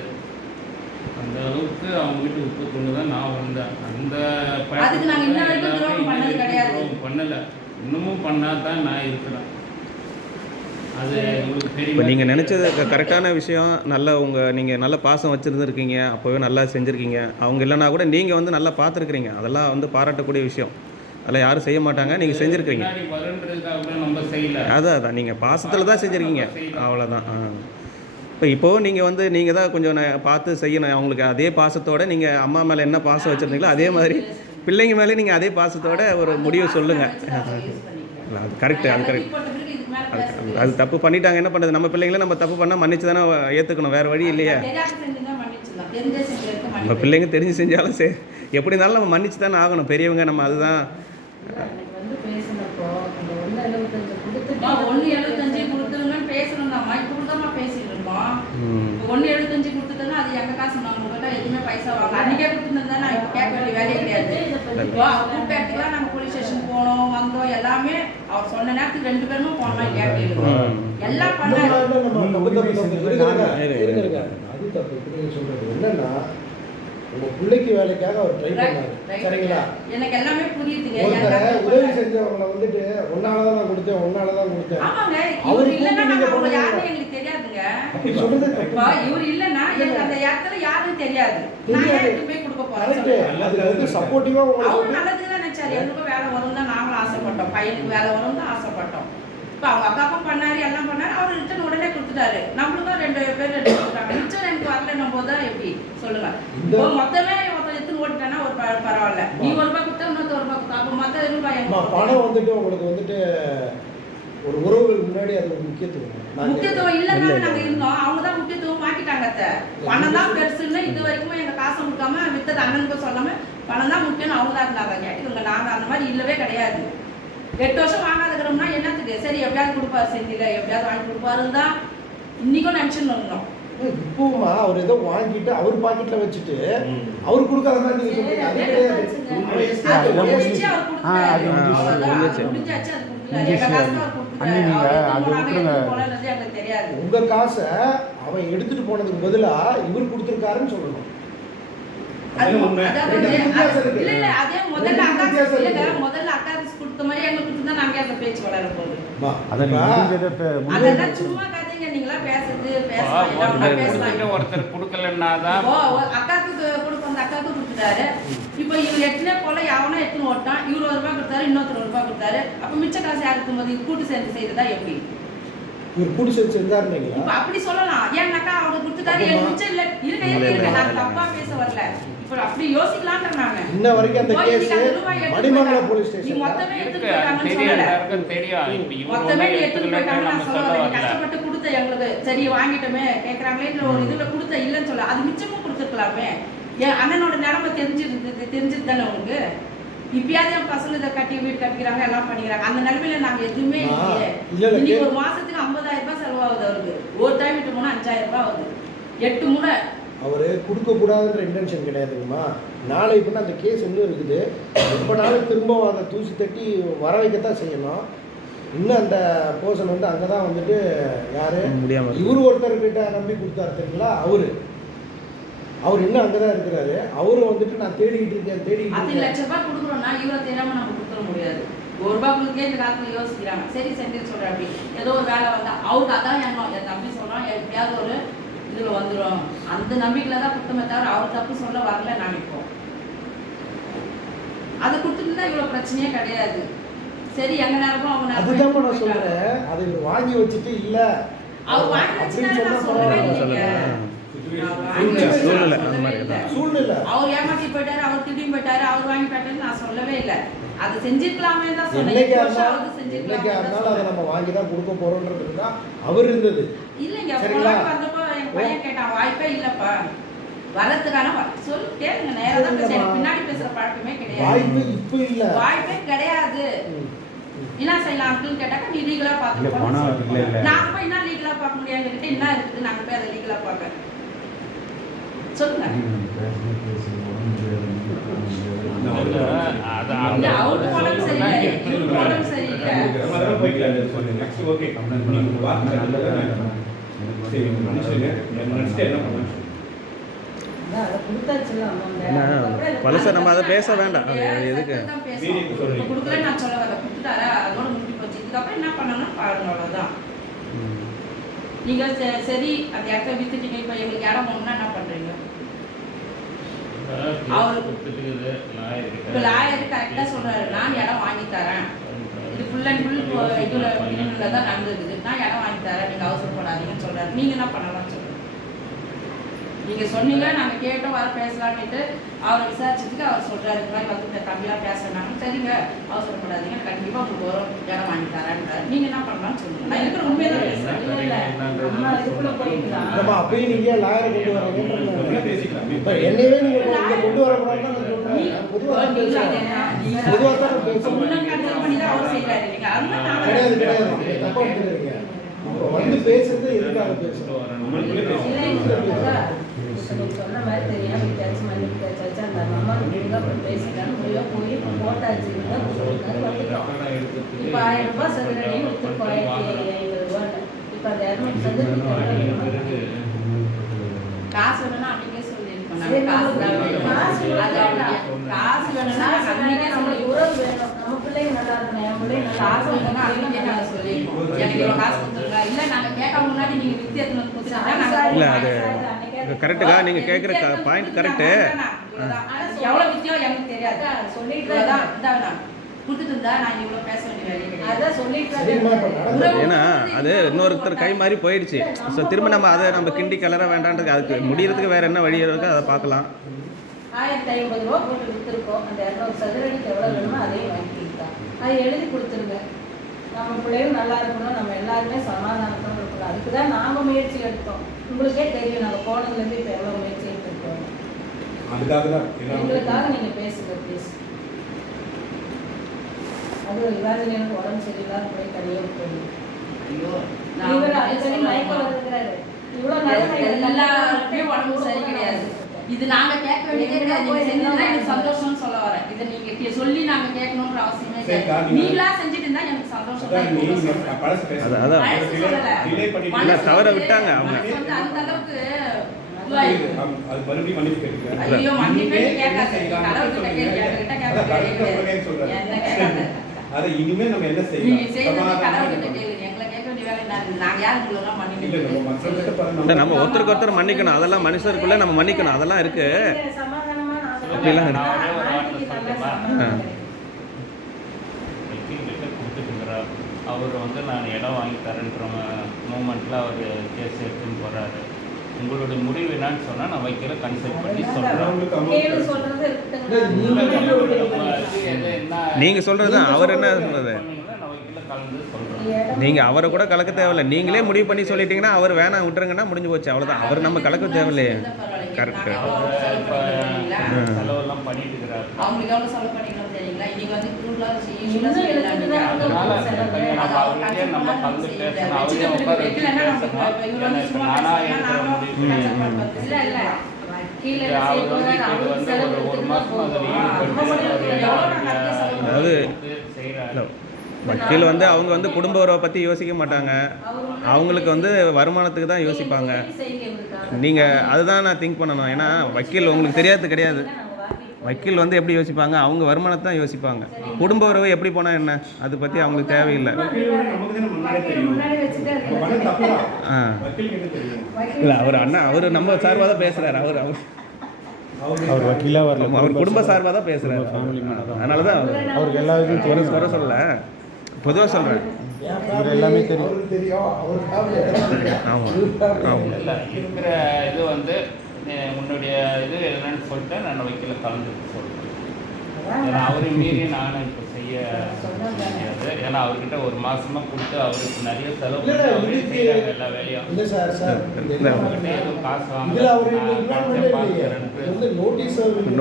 அந்த அளவுக்கு அவங்க வீட்டுக்கு 31 தான் நான் வந்தேன். அந்த பண்ணலை, இன்னமும் பண்ணாதான் நான் இருக்கிறேன். அது இப்போ நீங்கள் நினச்சது கரெக்டான விஷயம். நல்ல நீங்கள் நல்ல பாசம் வச்சுருந்துருக்கீங்க, அப்போவே நல்லா செஞ்சுருக்கீங்க. அவங்க இல்லைனா கூட நீங்கள் வந்து நல்லா பார்த்துருக்குறீங்க. அதெல்லாம் வந்து பாராட்டக்கூடிய விஷயம். அதெல்லாம் யாரும் செய்ய மாட்டாங்க, நீங்கள் செஞ்சுருக்கீங்க. அதான் நீங்கள் பாசத்தில் தான் செஞ்சுருக்கீங்க, அவ்வளோதான். இப்போது நீங்கள் வந்து நீங்கள் தான் கொஞ்சம் பார்த்து செய்யணும். அவங்களுக்கு அதே பாசத்தோடு நீங்கள் அம்மா மேலே என்ன பாசம் வச்சுருந்தீங்களோ அதே மாதிரி பிள்ளைங்க மேலே நீங்கள் அதே பாசத்தோட ஒரு முடிவை சொல்லுங்கள். அது கரெக்டு, அது கரெக்ட். அது தப்பு பண்ணிட்டாங்க, என்ன பண்ணுறது? நம்ம பிள்ளைங்களே நம்ம தப்பு பண்ணால் மன்னிச்சு தானே ஏற்றுக்கணும், வேறு வழி இல்லையா? நம்ம பிள்ளைங்க தெரிஞ்சு செஞ்சாலும் சரி, எப்படி இருந்தாலும் நம்ம மன்னிச்சு தானே ஆகணும். பெரியவங்க நம்ம அதுதான். 1.75 கொடுத்துருங்கன்னு பேசணும்தாம்மா. இப்போ கொடுத்தாமா பேசிட்டு இருக்கோம். 1.75 கொடுத்துட்டோன்னா அது எங்கள் காசு நாங்கள் கேட்டால் எதுவுமே பைசா வாங்க. அன்றைக்கே கொடுத்துருந்தா நான் இப்போ கேட்க வேண்டிய வேலையே கிடையாது. இப்போ கூப்பிட்ட இடத்துக்குலாம் நாங்கள் போலீஸ் ஸ்டேஷன் போனோம், வந்தோம், எல்லாமே அவர் சொன்ன நேரத்துக்கு 2 பேருமே போனோம் இல்லையா கேளுங்க. எல்லாம் பண்ணாரு. அது தப்பு. சொல்றது என்னன்னா, உங்க பிள்ளைக்கு வேலைக்காக அவர் ட்ரை பண்ணாரு. சரிங்களா? எனக்கு எல்லாமே புரியுதுங்க. உதவி செஞ்சவங்களை வந்துட்டு ஒன்னாலதான் நான் கொடுத்தேன். ஆமாங்க, இவர் இல்லைன்னா அவங்க யாருன்னு எங்களுக்கு தெரியாதுங்க. இவர் இல்லைன்னா எனக்கு அந்த இடத்துல யாருன்னு தெரியாது. நான் யாருக்கு போய் கொடுக்க போறேன்? சப்போர்ட்டிவா அவங்க நல்லதுதான் நினைச்சாரு. எனக்கும் வேலை வரும் தான் நாங்களும் ஆசைப்பட்டோம். பையனுக்கு வேலை வரும் தான் ஆசைப்பட்டோம். இப்போ அவங்க அக்காப்பும் பண்ணாரு, எல்லாம் பண்ணாரு. அவர் ரிட்டர்ன் உடனே கொடுத்துட்டாரு. நம்மளுக்கும் 2 பேர் கொடுத்துட்டாங்க. மிச்சம் எனக்கு வரலன்னும் போது தான் எப்படி சொல்லுங்க? இப்போ மொத்தமே எடுத்துன்னு ஓட்டுட்டேன்னா ஒரு பரவாயில்ல. நீ ₹1 கொடுத்தா இன்னொரு ₹1 கொடுத்தா அப்போ மொத்த ரூபாய் பணம் வந்துட்டு உங்களுக்கு வந்துட்டு ஒரு உறவுகளுக்கு முன்னாடி அது ஒரு முக்கியத்துவம் இல்லைன்னா நாங்கள் இருந்தோம். அவங்க தான் முக்கியத்துவம் மாட்டிட்டாங்க. பணம் தான் பெருசுன்னு இது வரைக்கும் எங்கள் காசை கொடுக்காம வித்தது அண்ணனுக்கு சொல்லாமல் பணம் தான் முக்கியம்னு அவங்க தான் இருந்தாங்க. கேட்டுக்கோங்க, நாங்கள் அந்த மாதிரி இல்லவே கிடையாது. 8 வருஷம் வாங்காதுக்கிறோம்னா என்னத்துக்கு? சரி எப்படியாவது கொடுப்பாரு, செந்தில எப்படியாவது வாங்கி கொடுப்பாருன்னு தான் இன்னைக்கும் நினச்சின்னு இருந்தோம். இப்போமா அவர் ஏதோ வாங்கிட்டு அவர் பாக்கெட்ல வச்சுட்டு அவர் கொடுக்காத மாதிரி நீங்க சொல்றீங்க. அது கிடையாது. உங்க காசை அவன் எடுத்துட்டு போனதுக்கு பதிலா இவர் கொடுத்துருக்காருன்னு சொல்லணும். முதல்ல அக்கா கொடுத்த மாதிரி எங்களுக்கு கொடுத்தா நாங்க அந்த பேச்சு வளர போகுது. அதெல்லாம் சும்மா கதைங்க. நீங்களா பேசுறது ஒருத்தர் கொடுக்கலன்னாதான் அக்காவுக்கு கொடுக்க அந்த அக்காவுக்கு கொடுத்துட்டாரு. இப்போ இவர் எட்டுனே போல எவனோ எட்டுன்னு ஓட்டான். இவர் ₹1 கொடுத்தாரு, இன்னொருத்தர் ₹1 கொடுத்தாரு. அப்ப மிச்ச காசு யாருக்கு போது கூட்டு சேர்ந்து செய்யறதா எப்படி? இவர் பிடிச்சி வச்சிருந்தாருங்களா? இப்ப அப்படி சொல்லலாம். ஏன்னாக்கா அவங்க கொடுத்துட்டாரு, எனக்கு மிச்சம் இல்ல. இருக்க நான் தப்பா பேச வரல. இப்ப அப்படி யோசிக்கலாம்ன்ற நானு. இன்ன வரைக்கும் அந்த கேஸ் மணிமங்கலம் போலீஸ் நீ ஸ்டேஷன் மொத்தமே எடுத்துட்டு அது போயிட்டாங்கன்னு தெரியும், சொல்லல. எல்லாருக்கும் தெரியும். இப்ப இவங்க மொத்தமே ஒண்ணும் எடுத்துட்டு போயிட்டாங்கன்னு நான் சொல்ல வரேன். வரல. கஷ்டப்பட்டு கொடுத்த எங்களுக்கு சரி வாங்கிட்டோமே கேட்கறாங்களேன்ற ஒரு இதுல கொடுத்த இல்லைன்னு சொல்ல, அது மிச்சமும் கொடுத்துருக்கலாமே. என் அண்ணனோட நிலைமை தெரிஞ்சிருது தானே உங்களுக்கு. இப்பயாவது என் பசங்க இதை கட்டி வீடு கட்டிக்கிறாங்க, எல்லாம் பண்ணிக்கிறாங்க. அந்த நிலைமையில நாங்க எதுவுமே இல்லையே. இன்னைக்கு ஒரு மாசத்துக்கு 50,000 ரூபாய் செலவாகுது அவருக்கு. ஒரு டைம் விட்டு போனா 5,000 ரூபாய் ஆகுது. 8 முறை. அவர் கொடுக்கக்கூடாதுன்ற இன்டென்ஷன் கிடையாதுங்கம்மா. நாளை இப்போ அந்த கேஸ் இன்னும் இருக்குது. ரொம்ப நாளைக்கு திரும்ப அதை தூசி தட்டி வர வைக்கத்தான் செய்யணும். இன்னும் அந்த பர்சன் வந்து அங்கே தான் வந்துட்டு யார் இவர் ஒருத்தர்கிட்ட நம்பி கொடுத்தாரு தெரியுங்களா, அவர் இன்னும் அங்கே தான் இருக்கிறாரு. அவரும் வந்துட்டு நான் தேடிக்கிட்டு இருக்கேன் 10 லட்சம் ரூபாய் கொடுக்குறோம்னா இவரை தெரியாம நம்ம கொடுத்துட முடியாது. 1 ரூபாய் கொடுக்கே இந்த காலத்துல யோசிக்கிறாங்க. சரி செஞ்சுட்டு சொல்றேன் அப்படி ஏதோ ஒரு வேலை வந்தா அவருக்கு அதான் எண்ணம். என் தம்பி சொல்றான் எப்படியாவது ஒரு இதுல வந்துடும் அந்த நம்பிக்கையில தான் கொடுத்தமே தவிர அவர் தப்பு சொல்ல வரல. நான் இப்போ அதை கொடுத்துட்டு இவ்வளவு பிரச்சனையே கிடையாது. சரி எங்க நேரமும் அவங்க அதுதான் நான் சொல்றேன். அதை வாங்கி வச்சுட்டு இல்ல அவர் வாங்கி வச்சுட்டாரு நான் சொல்லவே இல்லைங்க. சூழ்நிலை அவர் ஏமாத்தி போயிட்டாரு, அவர் திடீர்னு போயிட்டாரு, அவர் வாங்கி போயிட்டாரு நான் சொல்லவே இல்லை. அதை செஞ்சிருக்கலாமே தான் சொன்னேன். அதை நம்ம வாங்கி தான் கொடுக்க போறோம்ன்றது தான் அவர் இருந்தது இல்லைங்க. வந்தப்போ என் பையன் கேட்டான், வாய்ப்பே இல்லப்பா வரதுக்கான சொல்லு கேளுங்க. நேரம் தான் பேச பின்னாடி பேசுற பழக்கமே கிடையாது. வாய்ப்பு இப்ப இல்ல, வாய்ப்பே கிடையாது. என்ன செய்யலாம் அப்படின்னு கேட்டாக்கா நீ லீகலா பாத்துக்கோ. நாங்க போய் என்ன லீகலா பார்க்க முடியாது, எங்ககிட்ட என்ன இருக்குது, நாங்க போய் அதை லீகலா பார்க்க சொல்லுங்க. அவருக்கு உடம்பு சரியில்லை, இவருக்கு உடம்பு சரியில்லை. பழச நம்ம அதை பேச வேண்டாம். எதுக்கு கொடுக்கல நான் சொல்ல வர கொடுத்துட்டாரா அதோட முடிஞ்சு போச்சு. இதுக்கப்புறம் என்ன பண்ணணும் பாருங்க, அவ்வளவுதான். நீங்க சரி அந்த இடத்த வித்துட்டீங்க, இப்ப எங்களுக்கு இடம் போகணும்னா என்ன பண்றீங்க? அவரு இப்ப லாயர் கரெக்டா சொல்றாரு, நான் இடம் வாங்கி தரேன், இது ஃபுல் அண்ட் ஃபுல் இதுல தான் நடந்துருக்குது, நான் இடம் வாங்கி தரேன், நீங்க அவசரப்படாதீங்கன்னு சொல்றாரு. நீங்க என்ன பண்ணலாம் சொல்லுங்க? நீங்க சொன்னீங்க, நாங்க கேட்டோம் வர பேசலான்ட்டு அவரை விசாரிச்சதுக்கு அவர் சொல்றாரு இந்த மாதிரி வந்து தம்பிலாம் பேசுறாங்க. சரிங்க அவசரப்படாதீங்க, கண்டிப்பா உங்களுக்கு ஒரு இடம் வாங்கி தரேன்றாரு. நீங்க என்ன பண்ணலாம்னு சொல்லுங்க. நான் இருக்கிற உண்மையதான் பேசுறேன். நம்ம இதுக்குள்ள போயிக்கலாம். நம்ம அப்படியே நீங்க லாயரை கொண்டு வரீங்க பேசிக்கலாம். இப்ப என்னவே நீங்க இங்க கொண்டு வரக்கூடாதுன்னு நான் சொல்றேன். பொதுவா தான் பேசுறேன். அவர் செய்யறாரு இல்லைங்க. அதெல்லாம் கிடையாது கிடையாது, தப்பா புரியுறீங்க. இப்போ வந்து பேசுறது எதுக்காக பேசுறோம்? சொன்ன மாதிரி தெரியாம விட்டாச்சு, மன்னிப்பு கேட்டாச்சு. அந்த அம்மா முடிவாக பேசிட்டாலும் முடிவாக போய் போட்டாச்சு. இப்போ 1000 ரூபாய் சதுரடி கொடுத்துருக்கோம், 1550 ரூபாய். இப்போ அந்த 200 சதுரடி காசு வேணும்னா அப்படியே சொல்லியிருக்கோம். காசு வேணும்னா நம்மளுக்கு உறவு வேணும். நம்ம பிள்ளைங்க நல்லா இருக்கணும், என் பிள்ளைங்க காசு வேணும்னா அப்படியே நாங்கள் சொல்லியிருக்கோம். எனக்கு இவ்வளோ காசு கொடுத்துருங்க, இல்லை நாங்கள் கேட்க முன்னாடி நீங்கள் வித்தியாசம் கொடுத்துருக்காங்க. இல்லை அது கரெக்டுக்கா, நீங்கள் கேட்குற பாயிண்ட் கரெக்டு. எவ்வளோ வித்தியம் எனக்கு தெரியாது. சொல்லிட்டு தான் இந்தாங்க கொடுத்துட்டு இருந்தா நான் இவ்வளோ பேச வேண்டிய வேலையை கிடையாது. அதான் சொல்லிட்டு ஏன்னா அது இன்னொருத்தர் கை மாதிரி போயிடுச்சு. ஸோ திரும்ப நம்ம அதை நம்ம கிண்டி கலர வேண்டான்றது, அதுக்கு முடியறதுக்கு வேறு என்ன வழி இருக்கோ அதை பார்க்கலாம். 1050 ரூபா போட்டு விற்றுருக்கோம். அந்த 200 சதுரடிக்கு எவ்வளோ வேணுமோ அதையும் வாங்கிக்கிட்டோம். அதை எழுதி கொடுத்துருங்க. நம்ம பிள்ளையும் நல்லா இருக்கணும், நம்ம எல்லாருமே சமாதானத்தோடு இருக்கணும். அதுக்கு தான் நாங்கள் முயற்சி எடுத்தோம். உங்களுக்கே தெரியும் நாங்கள் போனதுலேருந்து இப்போ எவ்வளோ முயற்சி எடுத்துருக்கோம். அதுக்காக தான் எங்களுக்காக நீங்கள் பேசுங்க ப்ளீஸ். அது இவாஜினியனுக்கு உடம்பு சரியில்லாத போய் தனியாக போயிடும். ஐயோ இவர் அடிக்கடி மயக்கம் வருகிறாரு. இவ்வளோ எல்லாருக்குமே உடம்பு சரி கிடையாது. இது நாங்க கேட்க வேண்டியதே கிடையாது. நீங்க செஞ்சீங்கன்னா எனக்கு சந்தோஷம்னு சொல்ல வரேன். இதை நீங்க சொல்லி நாங்க கேட்கணும்ன்ற அவசியமே கிடையாது. நீங்களா செஞ்சுட்டு இருந்தா எனக்கு சந்தோஷம் தான். தவற விட்டாங்க அவங்க. அந்த அளவுக்கு ஐயோ மன்னிப்பே கேட்காது. கடவுள்கிட்ட கேட்க என்ன கேட்காது. அதை இனிமே நம்ம என்ன செய்யலாம்? கடவுள்கிட்ட கேளுங்க. எங்களை கேட்க வேண்டிய வேலை நாங்க யாருக்குள்ளலாம் மன்னிப்பு. நம்ம ஒருத்தருக்கு ஒருத்தர் மன்னிக்கணும். அதெல்லாம் மனுஷருக்குள்ள நம்ம மன்னிக்கணும். அதெல்லாம் இருக்கு. அப்படிலாம் கொடுத்துட்டு அவர் வந்து நான் இடம் வாங்கி தரேன்ற மூமெண்ட்டில் அவர் கேஸ் எடுத்துன்னு போகிறாரு. உங்களுடைய முடிவு என்னன்னு சொன்னால் நான் வைக்கல கன்சல்ட் பண்ணி சொல்கிறேன். கேளு சொல்றது நீங்கள் சொல்கிறது தான் அவர் என்ன சொல்கிறது, நான் வைக்கல கலந்து சொல்கிறேன். நீங்கள் அவரை கூட கலக்க தேவையில்லை, நீங்களே முடிவு பண்ணி சொல்லிட்டீங்கன்னா அவர் வேணாம் விட்டுருங்கன்னா முடிஞ்சு போச்சு, அவ்வளோதான். அவர் நம்ம கலக்க தேவையில்லையே. கரெக்ட். இப்போ செலவெல்லாம் பண்ணிட்டு இருக்கிறாரு. அவங்களுக்கு எவ்வளோ செலவு பண்ணிக்கலாம் தெரியுங்களா? இன்னைக்கு வந்து குரூப்லாம் இன்னும் எடுத்துட்டு தான் அதனால நம்ம அவர்கிட்டயே நம்ம கலந்து பேசணும், அவரே உட்கார வச்சு பேசணும். நானா எடுக்கிற முடிவு இல்ல இல்ல வக்கீல் என்ன செய்ய போறாரு? அவருக்கு செலவு ஒரு மாசம் அதில் அதாவது செய்கிறாரு. வக்கீல் வந்து அவங்க வந்து குடும்ப உறவை பற்றி யோசிக்க மாட்டாங்க, அவங்களுக்கு வந்து வருமானத்துக்கு தான் யோசிப்பாங்க. நீங்கள் அதுதான் நான் திங்க் பண்ணணும். ஏன்னா வக்கீல் உங்களுக்கு தெரியாது கிடையாது, வக்கீல் வந்து எப்படி யோசிப்பாங்க, அவங்க வருமானத்தை தான் யோசிப்பாங்க. குடும்ப உறவு எப்படி போனால் என்ன, அதை பற்றி அவங்களுக்கு தேவையில்லை. முன்னாடி வச்சுட்டு நம்ம பண்ண தப்பு தான். ஆ வக்கீலுக்கு என்ன தெரியும்? இல்லை அவர் அண்ணா அவர் நம்ம சார்பாக தான் பேசுகிறாரு, அவர் அவர் வக்கீலாக வரல, அவர் குடும்ப சார்பாக தான் பேசுகிறாரு, ஃபேமிலி மேனாக தான். அதனால தான் அவருக்கு எல்லா இதுவும் தெரியும். குறை சொல்லலை, பொதுவாக சொல்கிறேன். இவர் எல்லாமே தெரியும். அவருக்கு தெரியும், அவர் ஆமாம் ஆமாம். இல்லை இருக்கிற இது வந்து உன்னுடைய இது என்னன்னு சொல்லிட்டு நான் வைக்கல கலந்து சொல்கிறேன். ஏன்னா அவரையும் மீறி நானும் இப்போ செய்ய முடியாது. ஏன்னா அவர்கிட்ட ஒரு மாசமா கொடுத்து அவருக்கு நிறைய செலவு பண்ணி அவரே செய்கிறாங்க எல்லா வேலையும். இல்லை சார் அவர்கிட்ட எதுவும் காசு இதில் அவர் வாங்க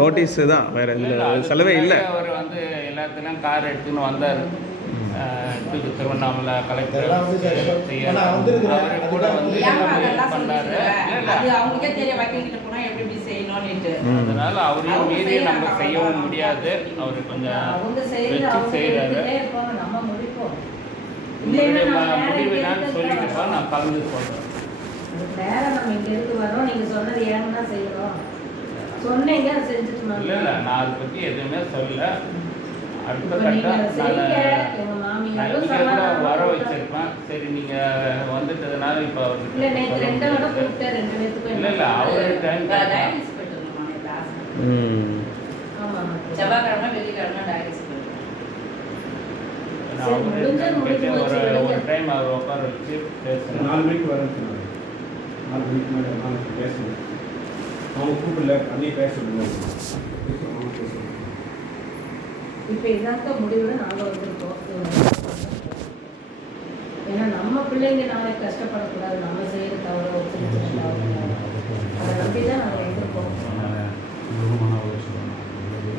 நோட்டீஸ் தான், வேறு இதில் செலவே இல்லை. அவர் வந்து எல்லாத்துலேயும் கார் எடுத்துன்னு வந்தார். திருவண்ணாமலை கலெக்டர் கூட வந்து பண்ணாரு. அவங்களுக்கே தெரியும் வக்கீல் கிட்ட போனா எப்படி செய்யணும்னு. அதனால அவரையும் மீறி நம்ம செய்யவும் முடியாது. அவரு கொஞ்சம் அவங்க வச்சு செய்யறாரு. நம்ம முடிப்போம். உங்களுடைய முடிவு என்னன்னு சொல்லிட்டுப்பா நான் கலந்து சொல்றேன். நேரம் நம்ம இங்க இருந்து வரோம், நீங்க சொன்னது ஏன்னு தான் செய்யறோம். சொன்னீங்க செஞ்சுட்டு இல்ல இல்ல நான் அதை பத்தி எதுவுமே சொல்லல. அடுத்த நீங்க கட்டம் செய்யுங்க. எங்க மாமியாரும் வர வச்சிருப்பேன். சரி நீங்க வந்துட்டதுனால இப்ப அவருக்கு இல்ல நேத்து 2 வரை கூப்பிட்டேன், 2 பேத்துக்கும் இல்ல இல்ல அவரு டைம் டயலிசிஸ் போயிட்டு கிளாஸ். ஆமா செவ்வாய்க்கிழமை வெள்ளிக்கிழமை டயலிசிஸ் ஒரு டைம் அவர் உட்கார வச்சு பேசணும். 4 மணிக்கு வரேன்னு சொன்னாங்க. 4 மணிக்கு மேலே நான் பேசணும். அவங்க கூப்பிடல, அன்னையே பேசணும். இப்ப இதாக்க முடிவுல நாங்க வந்திருக்கோம். ஏன்னா நம்ம பிள்ளைங்க நாளைக்கு கஷ்டப்படக்கூடாது, நம்ம செய்யற தவிர ஒரு சின்ன சின்ன தவறு அதை நம்பிதான் நாங்க வந்திருக்கோம்.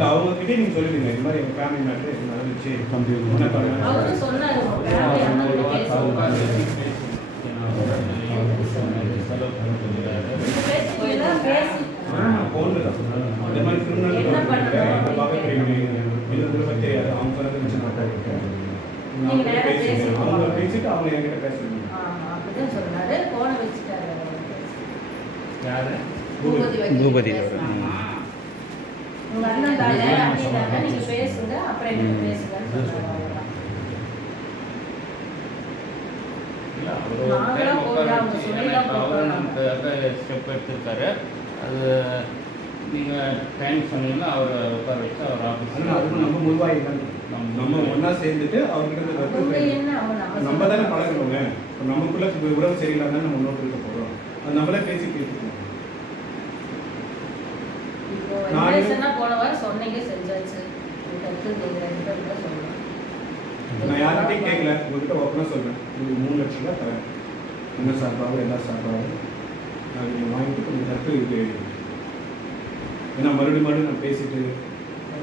அவங்க கிட்டே நீங்க சொல்லிடுங்க, இந்த மாதிரி எங்க ஃபேமிலி மேட்டர் நடந்துச்சு. அவரும் சொன்னாரு உங்க family அண்ணன் பேசுவோம். பேசி இந்த மாதிரி கிரிமினல் தெரியாது. அவங்க அவங்க பேசிட்டு அவங்க என்கிட்ட பேசுறாங்க. அப்படிதான் சொன்னாரு. போன வச்சுட்டாரு. யாரு பூபதி. உங்க அண்ணன் தானே அப்படின்னா நீங்க பேசுங்க, அப்புறம் என்ன பேசுங்கன்னு சொன்னாங்க. அவர் நமக்கு ஸ்டெப் எடுத்திருக்காரு. அது நீங்கள் டைம் சொன்னீங்கன்னா அவரை உட்கார வச்சு அவர் ஆஃபீஸில் அதுவும் நம்ம முன்வாய் நம்ம ஒன்றா சேர்ந்துட்டு அவர்கிட்ட நம்ம தானே பழகணுங்க. இப்போ நமக்குள்ள உறவு சரியில்லாம நம்ம முன்னோட்டு இருக்க போகிறோம். அது நம்மளே பேசி கேட்டுக்கணும். போன வாரம் சொன்னீங்க, செஞ்சாச்சு. நான் யார்கிட்டையும் கேட்கல, உங்ககிட்ட ஓப்பனாக சொல்கிறேன். உங்களுக்கு 3 லட்சம் ரூபா தரேன், என்ன சார்பாகவும் எல்லா சார்பாகவும் நான் நீங்கள் வாங்கிட்டு கொஞ்சம் தட்டு இது. ஏன்னா மறுபடியும் நான் பேசிட்டு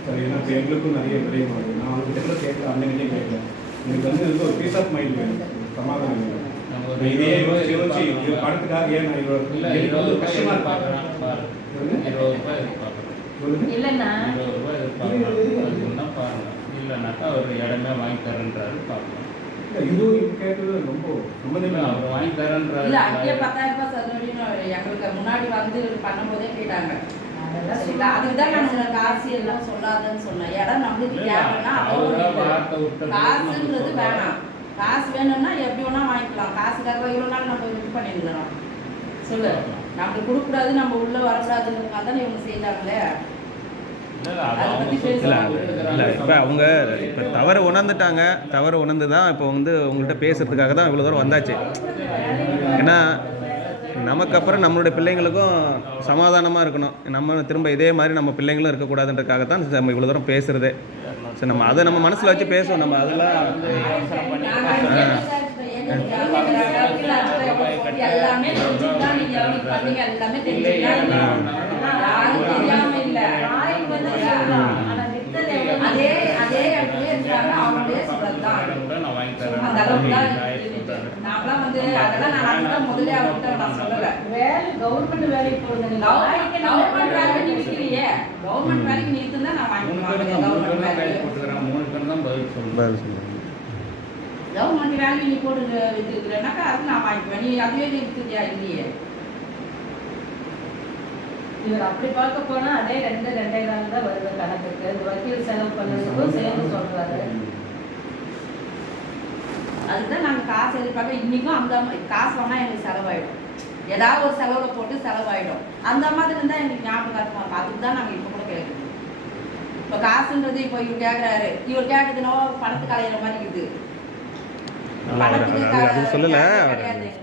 சரி, ஏன்னா இப்போ எங்களுக்கும் நிறைய விளையும் ஆகுது. நான் அவங்ககிட்ட கூட கேட்கல, அண்ணன்கிட்டே கேட்கல. எனக்கு வந்து ஒரு பீஸ் ஆஃப் மைண்ட் வேணும், சமாதானம் வேணும். இதே யோசிச்சு இது பணத்துக்காக ஏன் நான் இவ்வளோ கஷ்டமாக இருப்பாங்க. இல்லைன்னா இல்லைனாக்கா அவர் இடமே வாங்கி தரேன்றாரு பார்க்கலாம். இதுவும் கேட்கறது ரொம்ப அவர் வாங்கி தரேன்றாரு. இல்ல அங்கேயே 10,000 ரூபாய் சதுரடின்னு எங்களுக்கு முன்னாடி வந்து பண்ணும்போதே கேட்டாங்க. அதுக்குதான் நான் உங்களுக்கு காசு எல்லாம் சொல்லாதன்னு சொன்னேன். இடம் நம்மளுக்கு தேவைன்னா காசுன்றது வேணாம். காசு வேணும்னா எப்படி வேணா வாங்கிக்கலாம். காசுக்காக இவ்வளோ நாள் நம்ம இது பண்ணிருக்கிறோம். சொல்லு, நம்மளுக்கு கொடுக்கக்கூடாது, நம்ம உள்ள வரக்கூடாதுன்றதுனால தானே இவங்க செய்தாங்களே. இல்லை இப்போ அவங்க இப்போ தவறு உணர்ந்துட்டாங்க. தவறு உணர்ந்து தான் இப்போ வந்து உங்கள்கிட்ட பேசுகிறதுக்காக தான் இவ்வளோ தூரம் வந்தாச்சு. ஏன்னா நமக்கு அப்புறம் நம்மளுடைய பிள்ளைங்களுக்கும் சமாதானமாக இருக்கணும். நம்ம திரும்ப இதே மாதிரி நம்ம பிள்ளைங்களும் இருக்கக்கூடாதுன்றதுக்காக தான் நம்ம இவ்வளோ தூரம் பேசுகிறதே. சரி, நம்ம அதை நம்ம மனசில் வச்சு பேசுவோம். நம்ம அதெல்லாம் எல்லாமே தெரிஞ்சுதான் நீங்க அவனுக்கு பண்ணீங்க, எல்லாமே தெரிஞ்சுதான் அதே அதே இடத்துல இருக்கிறாங்க. அவங்களுடைய சொல்றதுதான் அந்த அளவுக்கு தான் நான்லாம் வந்து அதெல்லாம் நான் முதல்ல அவர்கிட்ட நான் சொல்லல. வேலை கவர்மெண்ட் வேலைக்கு போடுங்க. கவர்மெண்ட் வேலைக்கு நீ விற்கிறியே, கவர்மெண்ட் வேலைக்கு நீ இருந்தா நான் வாங்கிக்குவேன். கவர்மெண்ட் வேலைக்கு கவர்மெண்ட் வேலைக்கு நீ போட்டு வித்துருக்குறேன்னாக்கா அது நான் வாங்கிக்குவேன். நீ அதுவே நீ வித்துக்கியா இல்லையே. இவர் அப்படி பார்க்க போனா அதே 2,2,4 தான் வருது கணக்குக்கு. இந்த வக்கீல் செலவு பண்ணதுக்கும் சேர்ந்து சொல்றாரு. அதுதான் நாங்கள் காசு எதிர்பார்க்க. இன்னைக்கும் அந்த காசு வாங்கினா எங்களுக்கு செலவாயிடும். ஏதாவது ஒரு செலவுல போட்டு செலவாயிடும். அந்த மாதிரி இருந்தால் எங்களுக்கு ஞாபகம். அதுக்கு தான் நாங்கள் இப்போ கூட கேட்குறோம். இப்போ காசுன்றது இப்போ இவர் கேட்குறாரு, இவர் கேட்டதுன்னா பணத்துக்கு அலையிற மாதிரி இருக்குது. அது சொல்லலை,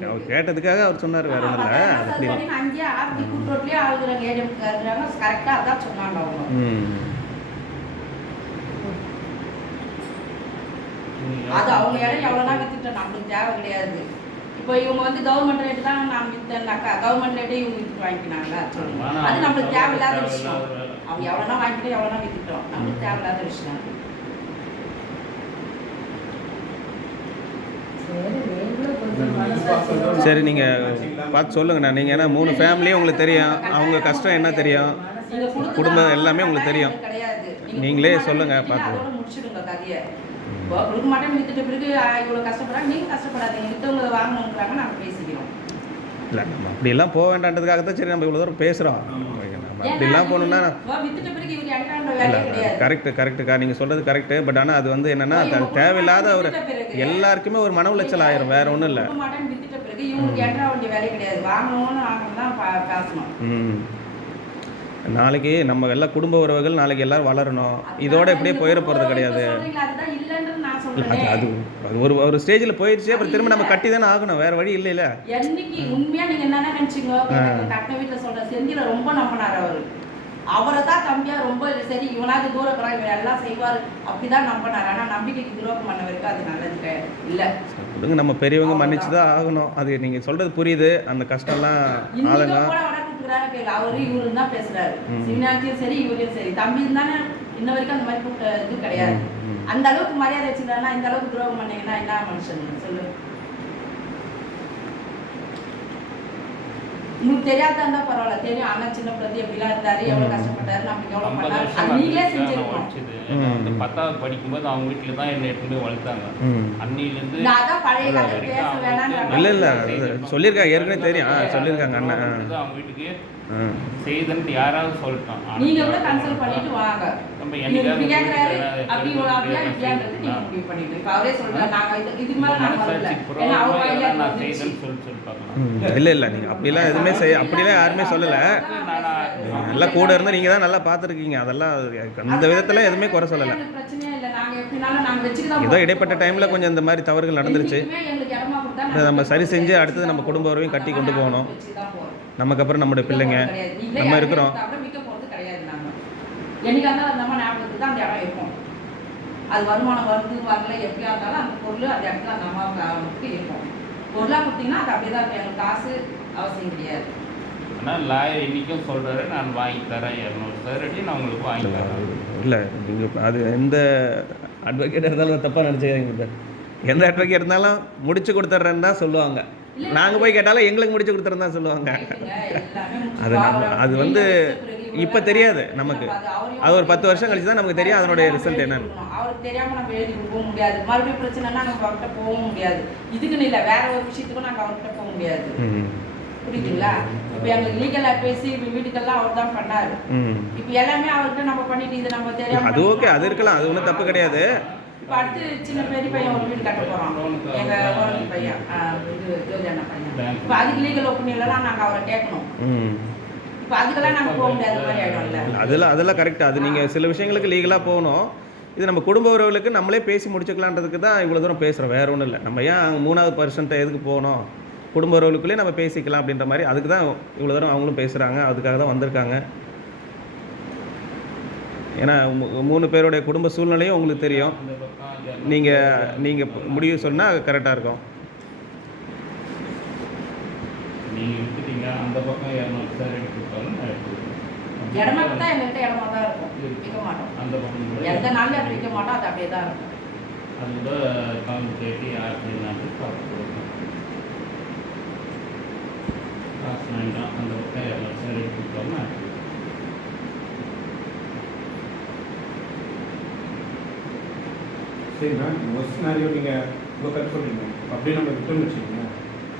அவர் கேட்டதுக்காக அவர் சொன்னார், வேற ஒன்றும் இல்லை. அங்கேயே ஆர்த்தி கூட்டோட்லேயே ஆளுகிறாங்க, ஏடிஎம் இருக்கிறாங்க. கரெக்டாக அதான் சொன்னாங்க அவங்க. அது அவங்க இடம் எவ்வளோனா வித்துட்டோம், நம்மளுக்கு தேவை கிடையாது. இப்போ இவங்க வந்து கவர்மெண்ட் ரேட்டு தான் நான் வித்தேன்னாக்கா கவர்மெண்ட் ரேட்டே இவங்க வித்துட்டு வாங்கிக்கினாங்களா? அது நம்மளுக்கு தேவையில்லாத விஷயம். அவங்க எவ்வளோனா வாங்கிட்டு எவ்வளோனா வித்துட்டோம், நம்மளுக்கு தேவையில்லாத விஷயம். சரி, நீங்கள் பார்த்து சொல்லுங்கண்ணா. நீங்கள் ஏன்னா 3 ஃபேமிலியும் உங்களுக்கு தெரியும், அவங்க கஷ்டம் என்ன தெரியும், குடும்பம் எல்லாமே உங்களுக்கு தெரியும். நீங்களே சொல்லுங்கள், பார்த்து முடிச்சுடுங்க கதையை. இப்போ கொடுக்க மாட்டேன் வித்துட்ட பிறகு இவ்வளோ கஷ்டப்படுறாங்க, நீங்கள் கஷ்டப்படாதீங்க, வித்தவங்களை வாங்கணுன்றாங்க, நாங்கள் பேசிக்கிறோம். இல்லை, நம்ம அப்படிலாம் போக வேண்டான்றதுக்காக தான் சரி நம்ம இவ்வளோ தூரம் பேசுகிறோம். நம்ம அப்படிலாம் போகணுன்னா வித்துட்ட பிறகு இவங்க இறக்காண்ட வேலையே கிடையாது. கரெக்டுக்கா, நீங்கள் சொல்கிறது கரெக்டு. பட் ஆனால் அது வந்து என்னென்னா தேவையில்லாத ஒரு எல்லாருக்குமே ஒரு மன உளைச்சல் ஆயிரும், வேற ஒன்றும் இல்லை. வித்துட்ட பிறகு இவங்களுக்கு என்ற வேண்டிய வேலை கிடையாது, வாங்கணும்னு வாங்கணும் தான் பேசணும். நாளைக்கு நம்ம எல்லாம் குடும்ப உறவுகள் நாளைக்கு எல்லாரும் வளரணும். இதோட இப்படியே போயிட போகிறது கிடையாது. அது ஒரு ஸ்டேஜில் போயிடுச்சு, அப்புறம் திரும்ப நம்ம கட்டி தானே ஆகணும், வேற வழி இல்லை. இல்லை என்னைக்கு உண்மையா நீங்க என்ன நினைச்சீங்க? கட்டின வீட்டில் சொல்ற செந்தில ரொம்ப நம்பினார் அவரு. அவரை தான் தம்பியா ரொம்ப சரி இவனாவது தூரம் இவர் எல்லாம் செய்வார் அப்படிதான் நம்பினார். ஆனால் நம்பிக்கைக்கு துரோகம் பண்ண வரைக்கும் அது நல்லது இல்லை. சொல்லுங்க, நம்ம பெரியவங்க மன்னிச்சு தான் ஆகணும். அது நீங்கள் சொல்றது புரியுது, அந்த கஷ்டம்லாம் ஆளுங்க அவரு இவரு தான் பேசுறாரு. சிவனாச்சியும் சரி இவரையும் சரி தம்பி தானே இன்ன வரைக்கும் அந்த மாதிரி கூட்ட இது கிடையாது. அந்த அளவுக்கு மரியாதை வச்சுக்கிறாங்கன்னா இந்த அளவுக்கு துரோகம் பண்ணீங்கன்னா என்ன மனுஷன் சொல்லு? உங்களுக்கு தெரியாதா இருந்தா பரவாயில்ல, தெரியும். அண்ணன் சின்ன பிரதி எப்படிலாம் இருந்தாரு, எவ்வளவு கஷ்டப்பட்டாரு, நமக்கு எவ்வளவு பண்ணாரு, அது நீங்களே செஞ்சிருக்கணும். 10வது படிக்கும்போது அவங்க வீட்டுல தான் என்ன எடுத்து வளர்த்தாங்க. அன்னிலிருந்து அதான் பழைய கதை பேச வேணாம். இல்ல சொல்லியிருக்காங்க, ஏற்கனவே தெரியும், சொல்லியிருக்காங்க அண்ணன். அவங்க வீட்டுக்கு செய்தன்னு யாராவது சொல்லிட்டோம். நீங்க கூட கன்சல்ட் பண்ணிட்டு வாங்க. நம்ம என்னைக்காவது அப்படி ஒரு அப்படியா இப்படியான்றது நீங்க முடிவு பண்ணிட்டு இப்ப அவரே சொல்றாரு நாங்க இதுக்கு மேல நான் வரல ஏன்னா அவர் கையில நான் செய்தன்னு சொல்லிருப்பாங்க. இல்ல நீங்க அப்படிலாம் எதுவுமே அப்படிலாம் யாருமே சொல்லல. எல்லாம் கூட இருந்து நீங்க தான் நல்லா பார்த்துருக்கீங்க. அதெல்லாம் அந்த விதத்துல எதுவுமே குறை சொல்லல. பிரச்சனையே இல்லை. நாங்க எப்படினாலும் நாங்க வச்சுக்கலாம். ஏதோ இடைப்பட்ட டைம்ல கொஞ்சம் இந்த மாதிரி தவறுகள் நடந்துருச்சு. நம்ம சரி செஞ்சு அடுத்தது நம்ம குடும்ப உறவையும் கட்டி கொண்டு போகணும். நமக்கு அப்புறம் நம்மளுடைய பிள்ளைங்க நம்ம இருக்கிறோம். என்னைக்கா இருந்தாலும் அந்த அம்மா ஞாபகத்துக்கு தான் அந்த இடம் இருக்கும். அது வருமானம் வருது வரல எப்படியா இருந்தாலும் அந்த பொருள் அந்த இடத்துல அந்த அம்மாவுக்கு இருக்கும். பொருளாக கொடுத்தீங்கன்னா அது அப்படியே தான் எங்களுக்கு காசு அவசியம் கிடையாது. ஆனால் லாயர் இன்றைக்கும் சொல்கிறாரு நான் வாங்கி தரேன் 200 சதுரடி நான் உங்களுக்கு வாங்கி தரேன். இல்லை நீங்கள் அது எந்த அட்வொகேட் இருந்தாலும் தப்பாக நினச்சிக்கிறீங்க. எந்த அட்வொகேட் இருந்தாலும் முடிச்சு கொடுத்துட்றேன்னு தான் சொல்லுவாங்க. நாங்கள் போய் கேட்டாலும் எங்களுக்கு முடிச்சு கொடுத்துறேன்னு தான் சொல்லுவாங்க. அது வந்து இப்போ தெரியாது நமக்கு. அது ஒரு 10 வருஷம் கழிச்சு தான் நமக்கு தெரியும் அதனுடைய ரிசல்ட் என்னன்னு. அவருக்கு தெரியாமல் நம்ம எழுதி கொடுக்க முடியாது. மறுபடியும் பிரச்சனைனா நாங்கள் அவர்கிட்ட போகவும் முடியாது. இதுக்குன்னு இல்லை, வேற ஒரு விஷயத்துக்கும் நாங்கள் அவர்கிட்ட போக முடியாது. புரியுதுங்களா? இப்போ எங்களுக்கு லீகல் அட்வைஸ் வீட்டுக்கெல்லாம் அவர் தான் பண்ணாரு. இப்போ எல்லாமே அவர்கிட்ட நம்ம பண்ணிட்டு இது நம்ம தெரியாம அது ஓகே, அது இருக்கலாம், அது ஒன்றும் தப்பு கிடையாது. இப்போ அடுத்து சின்ன பெரிய பையன் ஒரு வீடு கட்ட போகிறோம். எங்கள் குழந்தை பையன் இது ஜோதியான பையன். இப்போ அதுக்கு லீகல் ஒப்பீனியன்லாம் நாங்கள் அவரை கேட்கணும். இப்போ அதுக்கெல்லாம் நாங்கள் போக முடியாத மாதிரி ஆகிடும்ல. அதெல்லாம் கரெக்டாக. அது நீங்கள் சில விஷயங்களுக்கு லீகலாக போகணும். இது நம்ம குடும்ப உறவுகளுக்கு நம்மளே பேசி முடிச்சுக்கலான்றதுக்கு தான் இவ்வளோ தூரம் பேசுகிறோம், வேறு ஒன்றும் இல்லை. நம்ம ஏன் 3வது பர்சன்ட்டை எதுக்கு போகணும், குடும்ப உறவுகளுக்குள்ளே நம்ம பேசிக்கலாம் அப்படின்ற மாதிரி அதுக்கு தான் இவ்வளோ தூரம் அவங்களும் பேசுகிறாங்க, அதுக்காக தான் வந்திருக்காங்க. ஏன்னா 3 பேருடைய குடும்ப சூழ்நிலையும் உங்களுக்கு தெரியும். நீங்கள் முடிவு சொன்னால் கரெக்டாக இருக்கும். நீங்கள் விட்டுட்டீங்க, அந்த பக்கம் 200 சார் எடுத்துருப்பாலும் நான் எடுத்துருக்கேன். இடமா தான் எங்கள்கிட்ட இடமா தான் இருக்கும், விற்க மாட்டோம். அந்த பக்கம் எந்த நாள்லையும் அது விற்க மாட்டோம், அது அப்படியே தான் இருக்கும். அதோட கவுண்ட் கேட்டு யாருக்கு என்னான்னு பார்த்து கொடுக்கும். காசு வேண்டாம், அந்த பக்கம் 200 சார் எடுத்துருப்பாலும் நான் எடுத்துருக்கேன். சரிண்ணா, ஒரு சினாரியோ நீங்கள் இவ்வளோ கட் சொல்கிறீங்க, அப்படியே நம்ம விட்டோம்னு வச்சுக்கோங்க,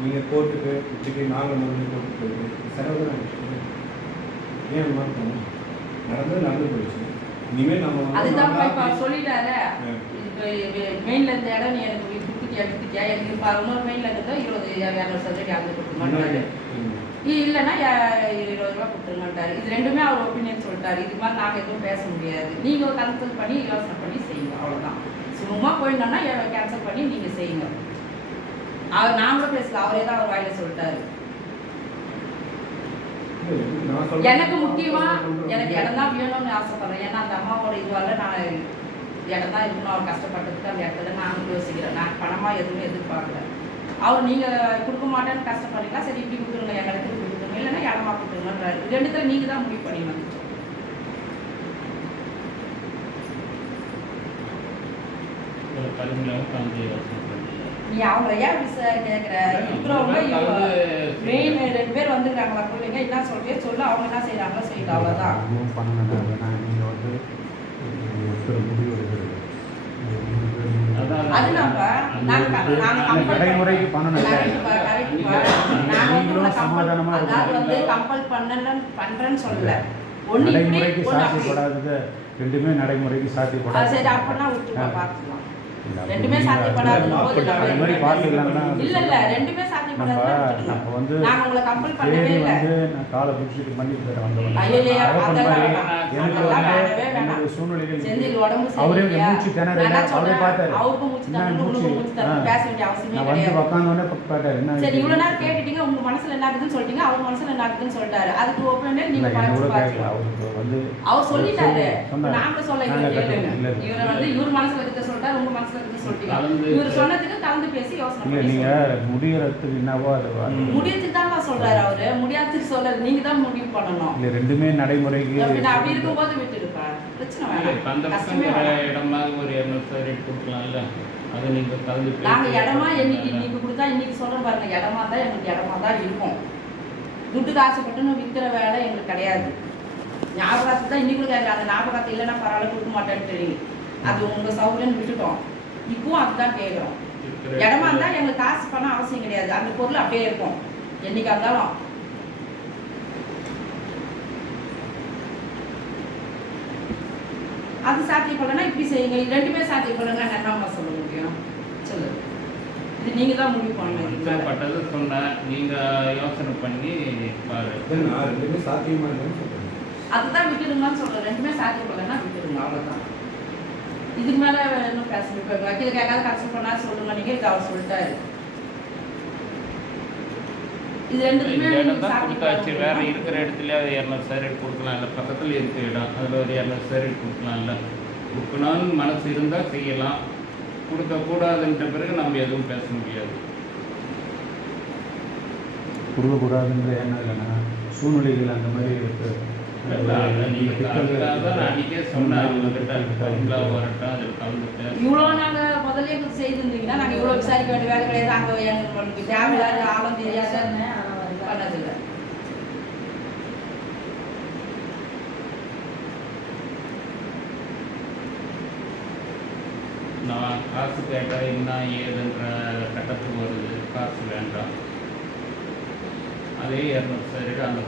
நீங்கள் கோர்ட்டுக்கு இப்படி நாங்கள் கோர்ட்டுக்கு போயிட்டு செலவு தான் வச்சுக்கோங்க. ஏன் அந்த மாதிரி போகணும்? நடந்து போயிடுச்சு. இனிமேல் நம்ம அதுதான் இப்போ சொல்லிட்டாரு. இப்போ மெயினில் இருந்த இடம் நீ எனக்கு எடுத்துட்டியா, எனக்கு இப்போ இன்னொரு மெயினில் இருந்தால் 20-200 சதுரடி அங்கே கொடுத்துருமாட்டாரு. இல்லைன்னா 20 ரூபா கொடுத்துருமாட்டாரு. இது ரெண்டுமே அவர் ஒப்பீனியன் சொல்லிட்டாரு. இது மாதிரி நாங்கள் எதுவும் பேச முடியாது, நீங்கள் கன்சல்ட் பண்ணி யோசனை பண்ணி செய்யுங்க, அவ்வளோதான். சும்மா போயிருந்தோம்னா கேன்சல் பண்ணி நீங்கள் செய்யுங்க. அவர் நாமளும் பேசல, அவரே தான் அவர் வாயில சொல்லிட்டாரு. எனக்கு முக்கியமா எனக்கு இடம் தான் வேணும்னு ஆசைப்படுறேன். ஏன்னா அந்த அம்மாவோட இதுவால நான் இடம் தான் இருக்கணும், அவர் கஷ்டப்பட்டதுக்கு அந்த இடத்துல நானும் யோசிக்கிறேன். நான் பணமாக எதுவுமே எதிர்பார்க்கல. அவர் நீங்கள் கொடுக்க மாட்டேன்னு கஷ்டப்படுறீங்களா, சரி இப்படி கொடுத்துருங்க, எங்கள் இடத்துக்கு கொடுத்துருங்க, இல்லைன்னா இடமா கொடுத்துருங்கன்றாரு. 2த்துல நீங்கள் தான் முடிவு பண்ணி வந்துட்டோம். நீ அவங்கள ஏன் கேட்குற? இருக்கிறவங்க மெயின் 2 பேர் வந்துருக்காங்களா பிள்ளைங்க, என்ன சொல்றியோ சொல்லு, அவங்க என்ன செய்யறாங்களோ செய்யலாம், அவ்வளோதான். நீங்கள் வந்து ஒருத்தர் முடிவு எடுக்கிறது அது நடைமுறைக்கு பண்ணணும். சமாதானமாக வந்து கம்பல் பண்றேன்னு சொல்லல. நடைமுறைக்கு சாத்தியப்படாதது ரெண்டுமே நடைமுறைக்கு சாத்தியப்படாது. சரி, அப்படின்னா விட்டுருவா, பார்த்துக்கலாம். ரெண்டுமே சாத்தியப்படாது இல்ல ரெண்டுமே சாத்தியப்படாது. நம்ம வந்து நான் உங்களை கம்பல் பண்ணவே இல்ல. நான் காலை புடிச்சிட்டு பண்ணி தரேன். என்னோட சூழ்நிலைகள் உடம்பு அவரே மூச்சு திணறல, அவரே பார்த்தாரு. அவருக்கும் மூச்சு திணறல, பேச வேண்டிய அவசியமே கிடையாது. உட்காந்தோடனே பார்த்தாரு. என்ன சரி, இவ்வளவு நேரம் கேட்டுட்டீங்க, உங்க மனசுல என்ன இருக்குதுன்னு சொல்லிட்டீங்க, அவர் மனசுல என்ன இருக்குதுன்னு சொல்லிட்டாரு. அதுக்கு ஒப்பீனியன் நீங்க அவர் சொல்லிட்டாரு. நாம சொல்ல இவரை வந்து இவர் மனசுல இருக்க சொல்லிட்டாரு, உங்க மனசுல இருக்க சொல்லிட்டீங்க. இவர் சொன்னதுக்கு கலந்து பேசி யோசனை பண்ணி நீங்க முடியறதுக்கு என்னவோ அது முடியறதுக்கு தான் சொல்றாரு அவரு, முடியாததுக்கு சொல்றாரு. நீங்க தான் முடிவு பண்ணணும். இல்ல ரெண்டுமே நடைமுறைக்கு அப்படி இருக்கும்போது விட்டுடுப்பா, பிரச்சனை வேணாம். கஷ்டமே இடமா ஒரு 200 சார் எடுத்து கொடுக்கலாம்ல. அது நீங்க கலந்து நாங்க இடமா இன்னைக்கு கொடுத்தா இன்னைக்கு சொல்றோம் பாருங்க, இடமா தான் எங்களுக்கு இடமா தான் இருக்கும். துட்டுக்கு ஆசைப்பட்டுன்னு விற்கிற வேலை எங்களுக்கு கிடையாது. ஞாபகத்தை தான் இன்னைக்கு கூட கேட்கல. அந்த ஞாபகத்தை இல்லைன்னா பரவாயில்ல கொடுக்க மாட்டேன்னு தெரியும். அது உங்க சௌகரியம்னு விட்டுட்டோம். இப்பவும் அதுதான் கேட்குறோம். இடமா இருந்தால் எங்களுக்கு காசு பண்ண அவசியம் கிடையாது, அந்த பொருள் அப்படியே இருக்கும் என்னைக்கா இருந்தாலும். அது சாத்தியப்படலைன்னா இப்படி செய்யுங்க, இது ரெண்டுமே சாத்தியப்படலைன்னா என்னம்மா சொல்ல முடியும் சொல்லு. இது நீங்க தான் முடிவு பண்ணணும். பட்டது சொன்னேன், நீங்க யோசனை பண்ணி பாருங்க. நான் ரெண்டுமே சாத்தியமா இல்லைன்னு சொல்றேன். அதுதான் விட்டுடுங்கன்னு சொல்றேன். ரெண்டுமே சாத்தியப்படலைன்னா விட்டுடுங்க, அவ்வளோதான். இதுக்கு மேலே இன்னும் பேச இப்போ வக்கீல் கேட்காத கன்சல்ட் பண்ணா சொல்லுங்க. நீங்கள் இது அவர் சொல்லிட்டாரு. இது ரெண்டுமே கொடுத்தாச்சு. வேற இருக்கிற இடத்துல 200 சார் கொடுக்கலாம் இல்லை, பக்கத்தில் இருக்கிற இடம் அதில் ஒரு 200 சார் கொடுக்கலாம் இல்லை. கொடுக்கணும்னு மனசு இருந்தால் செய்யலாம், கொடுக்கக்கூடாதுன்ற பிறகு நம்ம எதுவும் பேச முடியாது. கொடுக்கக்கூடாதுன்ற எண்ணம் இல்லைன்னா சூழ்நிலைகள் அந்த மாதிரி இருக்கு. இவ்வளோ நாங்கள் முதல்ல செய்திருந்தீங்கன்னா நாங்கள் இவ்வளோ விசாரிக்க வேண்டிய வேலை கிடையாது. அங்கே எங்களுக்கு தேவையில்லாத ஆழம் தெரியாத பண்ணதில்லை. நான் காசு கேட்டால் என்ன ஏதுன்ற கட்டத்துக்கு வருது, காசு வேண்டாம். அதே 200 சார் அந்த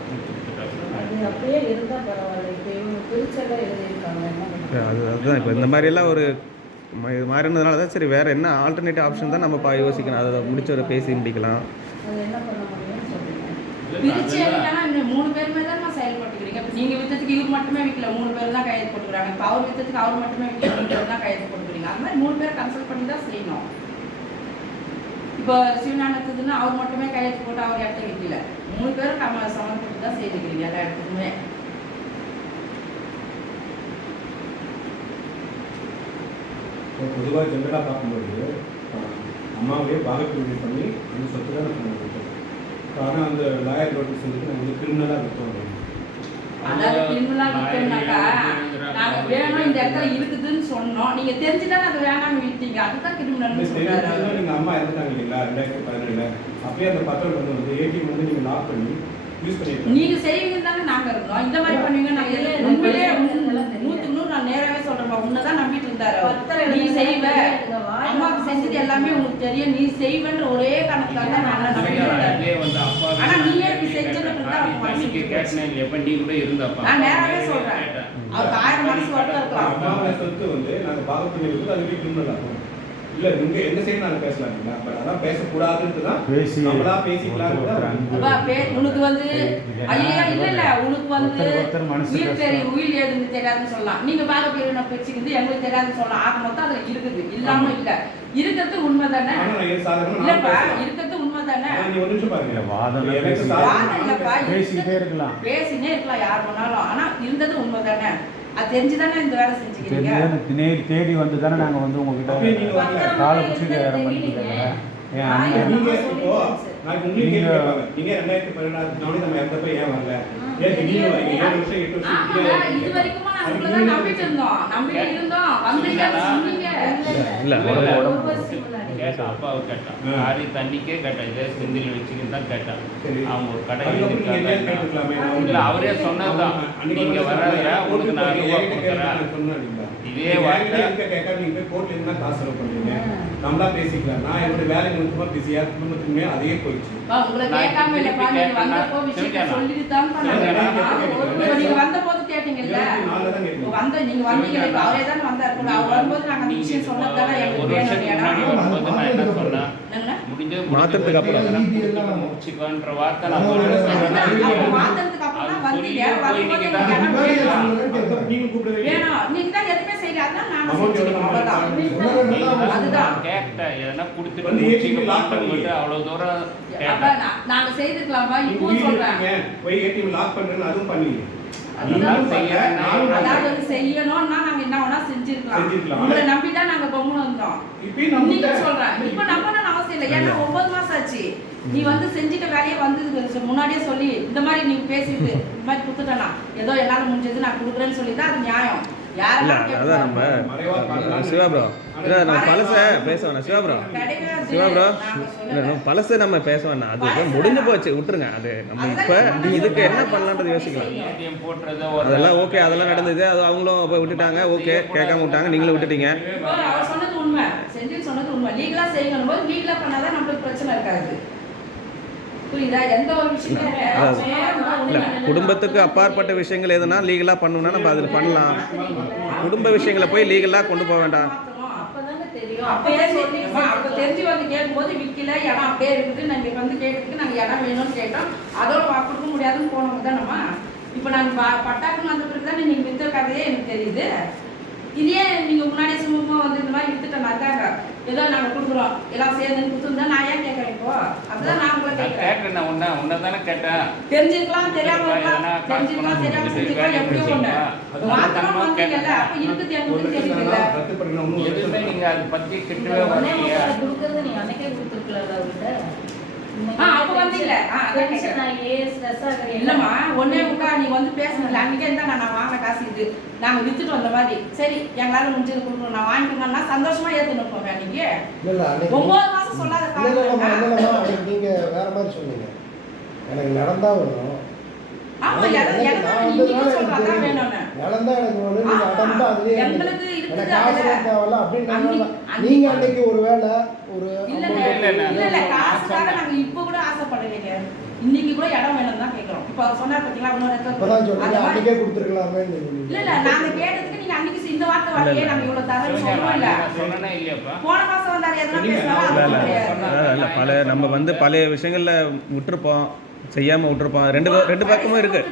அதுதான் இப்போ இந்த மாதிரியெல்லாம் ஒரு மாறினதுனால தான் சரி, வேறு என்ன ஆல்டர்னேட்டிவ் ஆப்ஷன் தான் நம்ம யோசிக்கணும். அதை முடிச்சு ஒரு பேசி முடிக்கலாம். பிரிச்சு 3 பேருமே தான் நான் செயல்படுறேன். நீங்க வித்ததுக்கு இவர் மட்டுமே விற்கல, 3 பேர் தான் கையெழுத்து போட்டுக்கிறாங்க. இப்போ அவர் வித்ததுக்கு அவர் மட்டுமே விற்கல, 3 பேர் தான் கையெழுத்து போட்டுக்கிறீங்க. அது மாதிரி 3 பேர் கன்சல்ட் பண்ணி தான் செய்யணும். இப்போ சிவஞானத்துக்குன்னா அவர் மட்டுமே கையெழுத்து போட்டு அவர் இடத்த விற்கல, 3 பேரும் சம்மந்தப்பட்டு தான் செய்துக்கிறீங்க எல்லா இடத்துக்குமே. பொதுவாக ஜென்ரலாக பார்க்கும்போது அம்மாவே பாகப்பிரிவினை பண்ணி அந்த சொத்து தான் நம்ம விட்டோம். ஆனால் அந்த லாயர் நோட்டீஸ் வந்துட்டு நாங்கள் வந்து கிரிமினலாக விட்டோம். அதாவது கிரிமினலா விட்டோம்னாக்கா நாங்கள் வேணும் இந்த இடத்துல இருக்குதுன்னு சொன்னோம், நீங்க தெரிஞ்சுதான் அது வேணாம்னு விட்டீங்க, அதுதான் கிரிமினல்னு சொல்றாரு. நீங்கள் அம்மா இறந்துட்டாங்க இல்லைங்களா 2017 அப்பயே அந்த பத்திரம் வந்து ஏடிஎம் வந்து நீங்கள் லாக் பண்ணி யூஸ் பண்ணிருக்கீங்க. நீங்க செய்வீங்கன்னு தானே நாங்க இருந்தோம், இந்த மாதிரி பண்ணுவீங்க நாங்க உண்மையிலே 100% நான் நேராவே சொல்றேன், உன்னதான் நம்பிட்டு இருந்தாரு. நீ செய்வ, அம்மாவுக்கு செஞ்சது எல்லாமே உங்களுக்கு தெரியும், நீ செய்வன்ற ஒரே காரணத்துக்காக தான் நான் நம்பிட்டேன். ஆனா நீயே இப்படி செஞ்சதுக்கு தான் நான் நேராவே சொல்றேன், அவருக்கு 1000 மனசு வருத்தம் இருக்கலாம். அம்மாவோட சொத்து வந்து நாங்கள் பாகப்பிரிவினை கொடுத்து அதுவே கிரிமினல் ஆகும். இல்லை நீங்கள் எந்த சைடு நாங்கள் பேசலாம் இல்லைங்களா, பட் அதான் பேசக்கூடாதுன்ட்டு தான் நம்மளா பேசிக்கலாம். உனக்கு வந்து ஐயா இல்ல உனக்கு வந்து உயிர் தெரியும் உயிர் ஏதுன்னு தெரியாதுன்னு சொல்லலாம், நீங்க பாகப்பிரிவினை பேச்சுக்கிறது எங்களுக்கு தெரியாதுன்னு சொல்லலாம். ஆக மொத்தம் அதுல இருக்குது, இல்லாம இல்ல, இருக்கிறது உண்மை தானே இல்லப்பா, இருக்கிறது உண்மை தானே. பேசிக்கிட்டே இருக்கலாம், பேசினே இருக்கலாம் யார் வேணாலும், ஆனா இருந்தது உண்மை தானே, அது தெரிஞ்சுதானே இந்த வேலை செஞ்சுக்கிறீங்க. தேடி வந்து தானே நாங்கள் வந்து உங்ககிட்ட காலை பிடிச்சி பண்ணிட்டு நான் உங்களுக்கு கேள்வி கேட்பாங்க, நீங்க 2016 நம்ம இறந்தப்ப ஏன் வரல, ஏன் திடீர்னு வரீங்க, 7 வருஷம் 8 வருஷம் இது வரைக்கும் நாங்க உங்களை நம்பிட்டு இருந்தோம் வந்தீங்க சொன்னீங்க இல்ல கேட்டா அப்பாவை கேட்டான், ஆரி தண்ணிக்கே கேட்டான், இதே செந்தில் வச்சுக்கிட்டு தான் கேட்டான். அவங்க ஒரு கடை இல்ல அவரே சொன்னதுதான், நீங்க வராத உனக்கு நான் ரூபா கொடுக்குறேன் இதே வார்த்தை கேட்க நீங்க கோர்ட்ல இருந்தா காசு செலவு பண்றீங்க, நம்மளா பேசிக்கலாம். நான் என்னோட வேலை நிமித்தமா பிஸியா குடும்பத்துக்குமே அதே போயிடுச்சு. உங்களை கேட்காம இல்லப்பா, நீங்க வந்தப்போ விஷயம் சொல்லிட்டு தான் பண்ணாங்க. நீங்க வந்தபோது கேட்டீங்கல்ல, வந்த நீங்க வந்தீங்க, இப்ப அவரே தான் வந்தாரு கூட, அவர் வரும்போது நாங்க அந்த விஷயம் சொன்னதால எங்களுக்கு வேணும் மாத்தறதுக்கு அப்புறம் முடிச்சுக்கோன்ற வார்த்தை நான் மாத்தறதுக்கு அப்புறம் தான் வந்தீங்க, வேணும் நீங்க தான் எதுவுமே செய்யல, அதான் நாங்க செஞ்சுக்கிறோம், அவ்வளவுதான். அதுதான் கேட்டேன், எதனா கொடுத்துட்டு முடிச்சுக்கிட்டு அவ்வளவு தூரம் நாங்க செய்திருக்கலாமா இப்போ சொல்றேன், போய் ஏடிஎம் லாக் பண்றேன்னு அதுவும் பண்ணீங்க. அதாவது செய்யணும்னா நாங்க என்ன வேணா செஞ்சிருக்கலாம், உங்களை நம்பிதான் நாங்க கம்முன்னு வந்தோம். இன்னைக்கு சொல்றேன், இப்ப நம்பணும்னு அவசியம் இல்லை, ஏன்னா 9 மாசம் ஆச்சு நீ வந்து செஞ்சுட்ட வேலையை வந்து முன்னாடியே சொல்லி இந்த மாதிரி நீங்க பேசிட்டு இந்த மாதிரி கொடுத்துட்டா ஏதோ எல்லாரும் முடிஞ்சது நான் கொடுக்குறேன்னு சொல்லிதான் அது நியாயம். இல்ல அதான் நம்ம சிவா ப்ரோ இல்லை நம்ம பழச பேச வேணாம் சிவா ப்ரோ இல்லை நம்ம பழச நம்ம பேச வேணாம், அது முடிஞ்சு போச்சு விட்டுருங்க. அது நம்ம இப்போ இதுக்கு என்ன பண்ணலான்றது யோசிக்கலாம். அதெல்லாம் ஓகே, அதெல்லாம் நடந்தது, அது அவங்களும் போய் விட்டுட்டாங்க, ஓகே கேட்காம விட்டாங்க, நீங்களும் விட்டுட்டீங்க. சொன்னது உண்மை, செஞ்சு சொன்னது உண்மை, லீகலா செய்யணும் போது லீகலா பண்ணாதான் நம்மளுக்கு பிரச்சனை இருக்காது. குடும்பத்துக்கு அப்பாற்பட்ட விஷயங்கள் எதுனா லீகலா பண்ணணும்னா நம்ம அதில் பண்ணலாம், குடும்ப விஷயங்களை போய் லீகலா கொண்டு போக வேண்டாம். தெரிஞ்சு வந்து கேட்கும்போது விற்கல இடம் அப்படியே இருக்குது, நாங்கள் வந்து கேட்கறதுக்கு நாங்கள் இடம் வேணும்னு கேட்டோம், அதோட கொடுக்க முடியாதுன்னு போனவங்க தானம்மா. இப்போ நாங்கள் பட்டாக்குன்னு வந்த பிறகு தானே நீங்கள் வித்த கதையே எனக்கு தெரியுது. இதே நீங்கள் முன்னாடியே சுமூகமாக வந்து இந்த மாதிரி வித்துட்டோம் அதாங்க, ஏதோ நாங்கள் கொடுக்குறோம் எல்லாம் சேர்ந்து கொடுத்துருந்தா நான் ஏன் கேட்குறேன் இப்போ, அதுதான் நான் உங்களை கேட்குறேன். உன்னை தானே கேட்டேன், தெரிஞ்சிருக்கலாம் தெரியாம தெரிஞ்சிருக்கலாம் தெரியாம செஞ்சிருக்கலாம், எப்படியோ ஒன்று மாத்திரம் வந்தீங்கல்ல, அப்போ இருக்குது எனக்கு தெரியல. எதுவுமே நீங்க அதை பத்தி கிட்டவே வரீங்க, கொடுக்கறது நீங்க அன்னைக்கே கொடுத்துருக்கல அவர்கிட்ட. அப்போ வந்தீங்களே இல்லம்மா ஒன்னே முக்கா நீங்க வந்து பேசணும்ல, அன்னைக்கே இருந்தா நான் வாங்கின காசு இது நாங்க வித்துட்டு வந்த மாதிரி, சரி எங்களால முடிஞ்சது கொடுக்கணும் நான் வாங்கிக்கணும்னா சந்தோஷமா ஏத்துன்னு போங்க. நீங்க 9 மாசம் சொல்லாத காரணம் நீங்க வேற மாதிரி சொன்னீங்க, எனக்கு நடந்தா வேணும். ஆமா நீங்க சொல்றதா வேணும்னு நடந்தா எனக்கு வேணும், நீங்க அடம்பா அதுலயே எங்களுக்கு இருக்குது காசு தேவையில்ல அப்படின்னு நீங்க அன்னைக்கு ஒரு வேலை ஒரு இல்ல காசுக்காக நாங்க இப்ப கூட ஆசைப்படலைங்க, இன்னைக்கு கூட இடம் வேணும் தான் கேக்குறோம். இப்ப அவர் சொன்னார் பாத்தீங்களா இன்னொரு அன்னைக்கே கொடுத்துருக்கலாமே. இல்ல நாங்க கேட்டதுக்கு நீங்க அன்னைக்கு இந்த வார்த்தை வரலையே, நாங்க இவ்வளவு தரேன்னு சொல்றோம். இல்ல சொன்னனே இல்லையாப்பா, போன மாசம் வந்தாரு எதனா பேசலாம் இல்ல பல நம்ம வந்து பழைய விஷயங்கள்ல விட்டுருப்போம், செய்யாமல் விட்டுருப்பான். ரெண்டு பக்கமும் இருக்குது.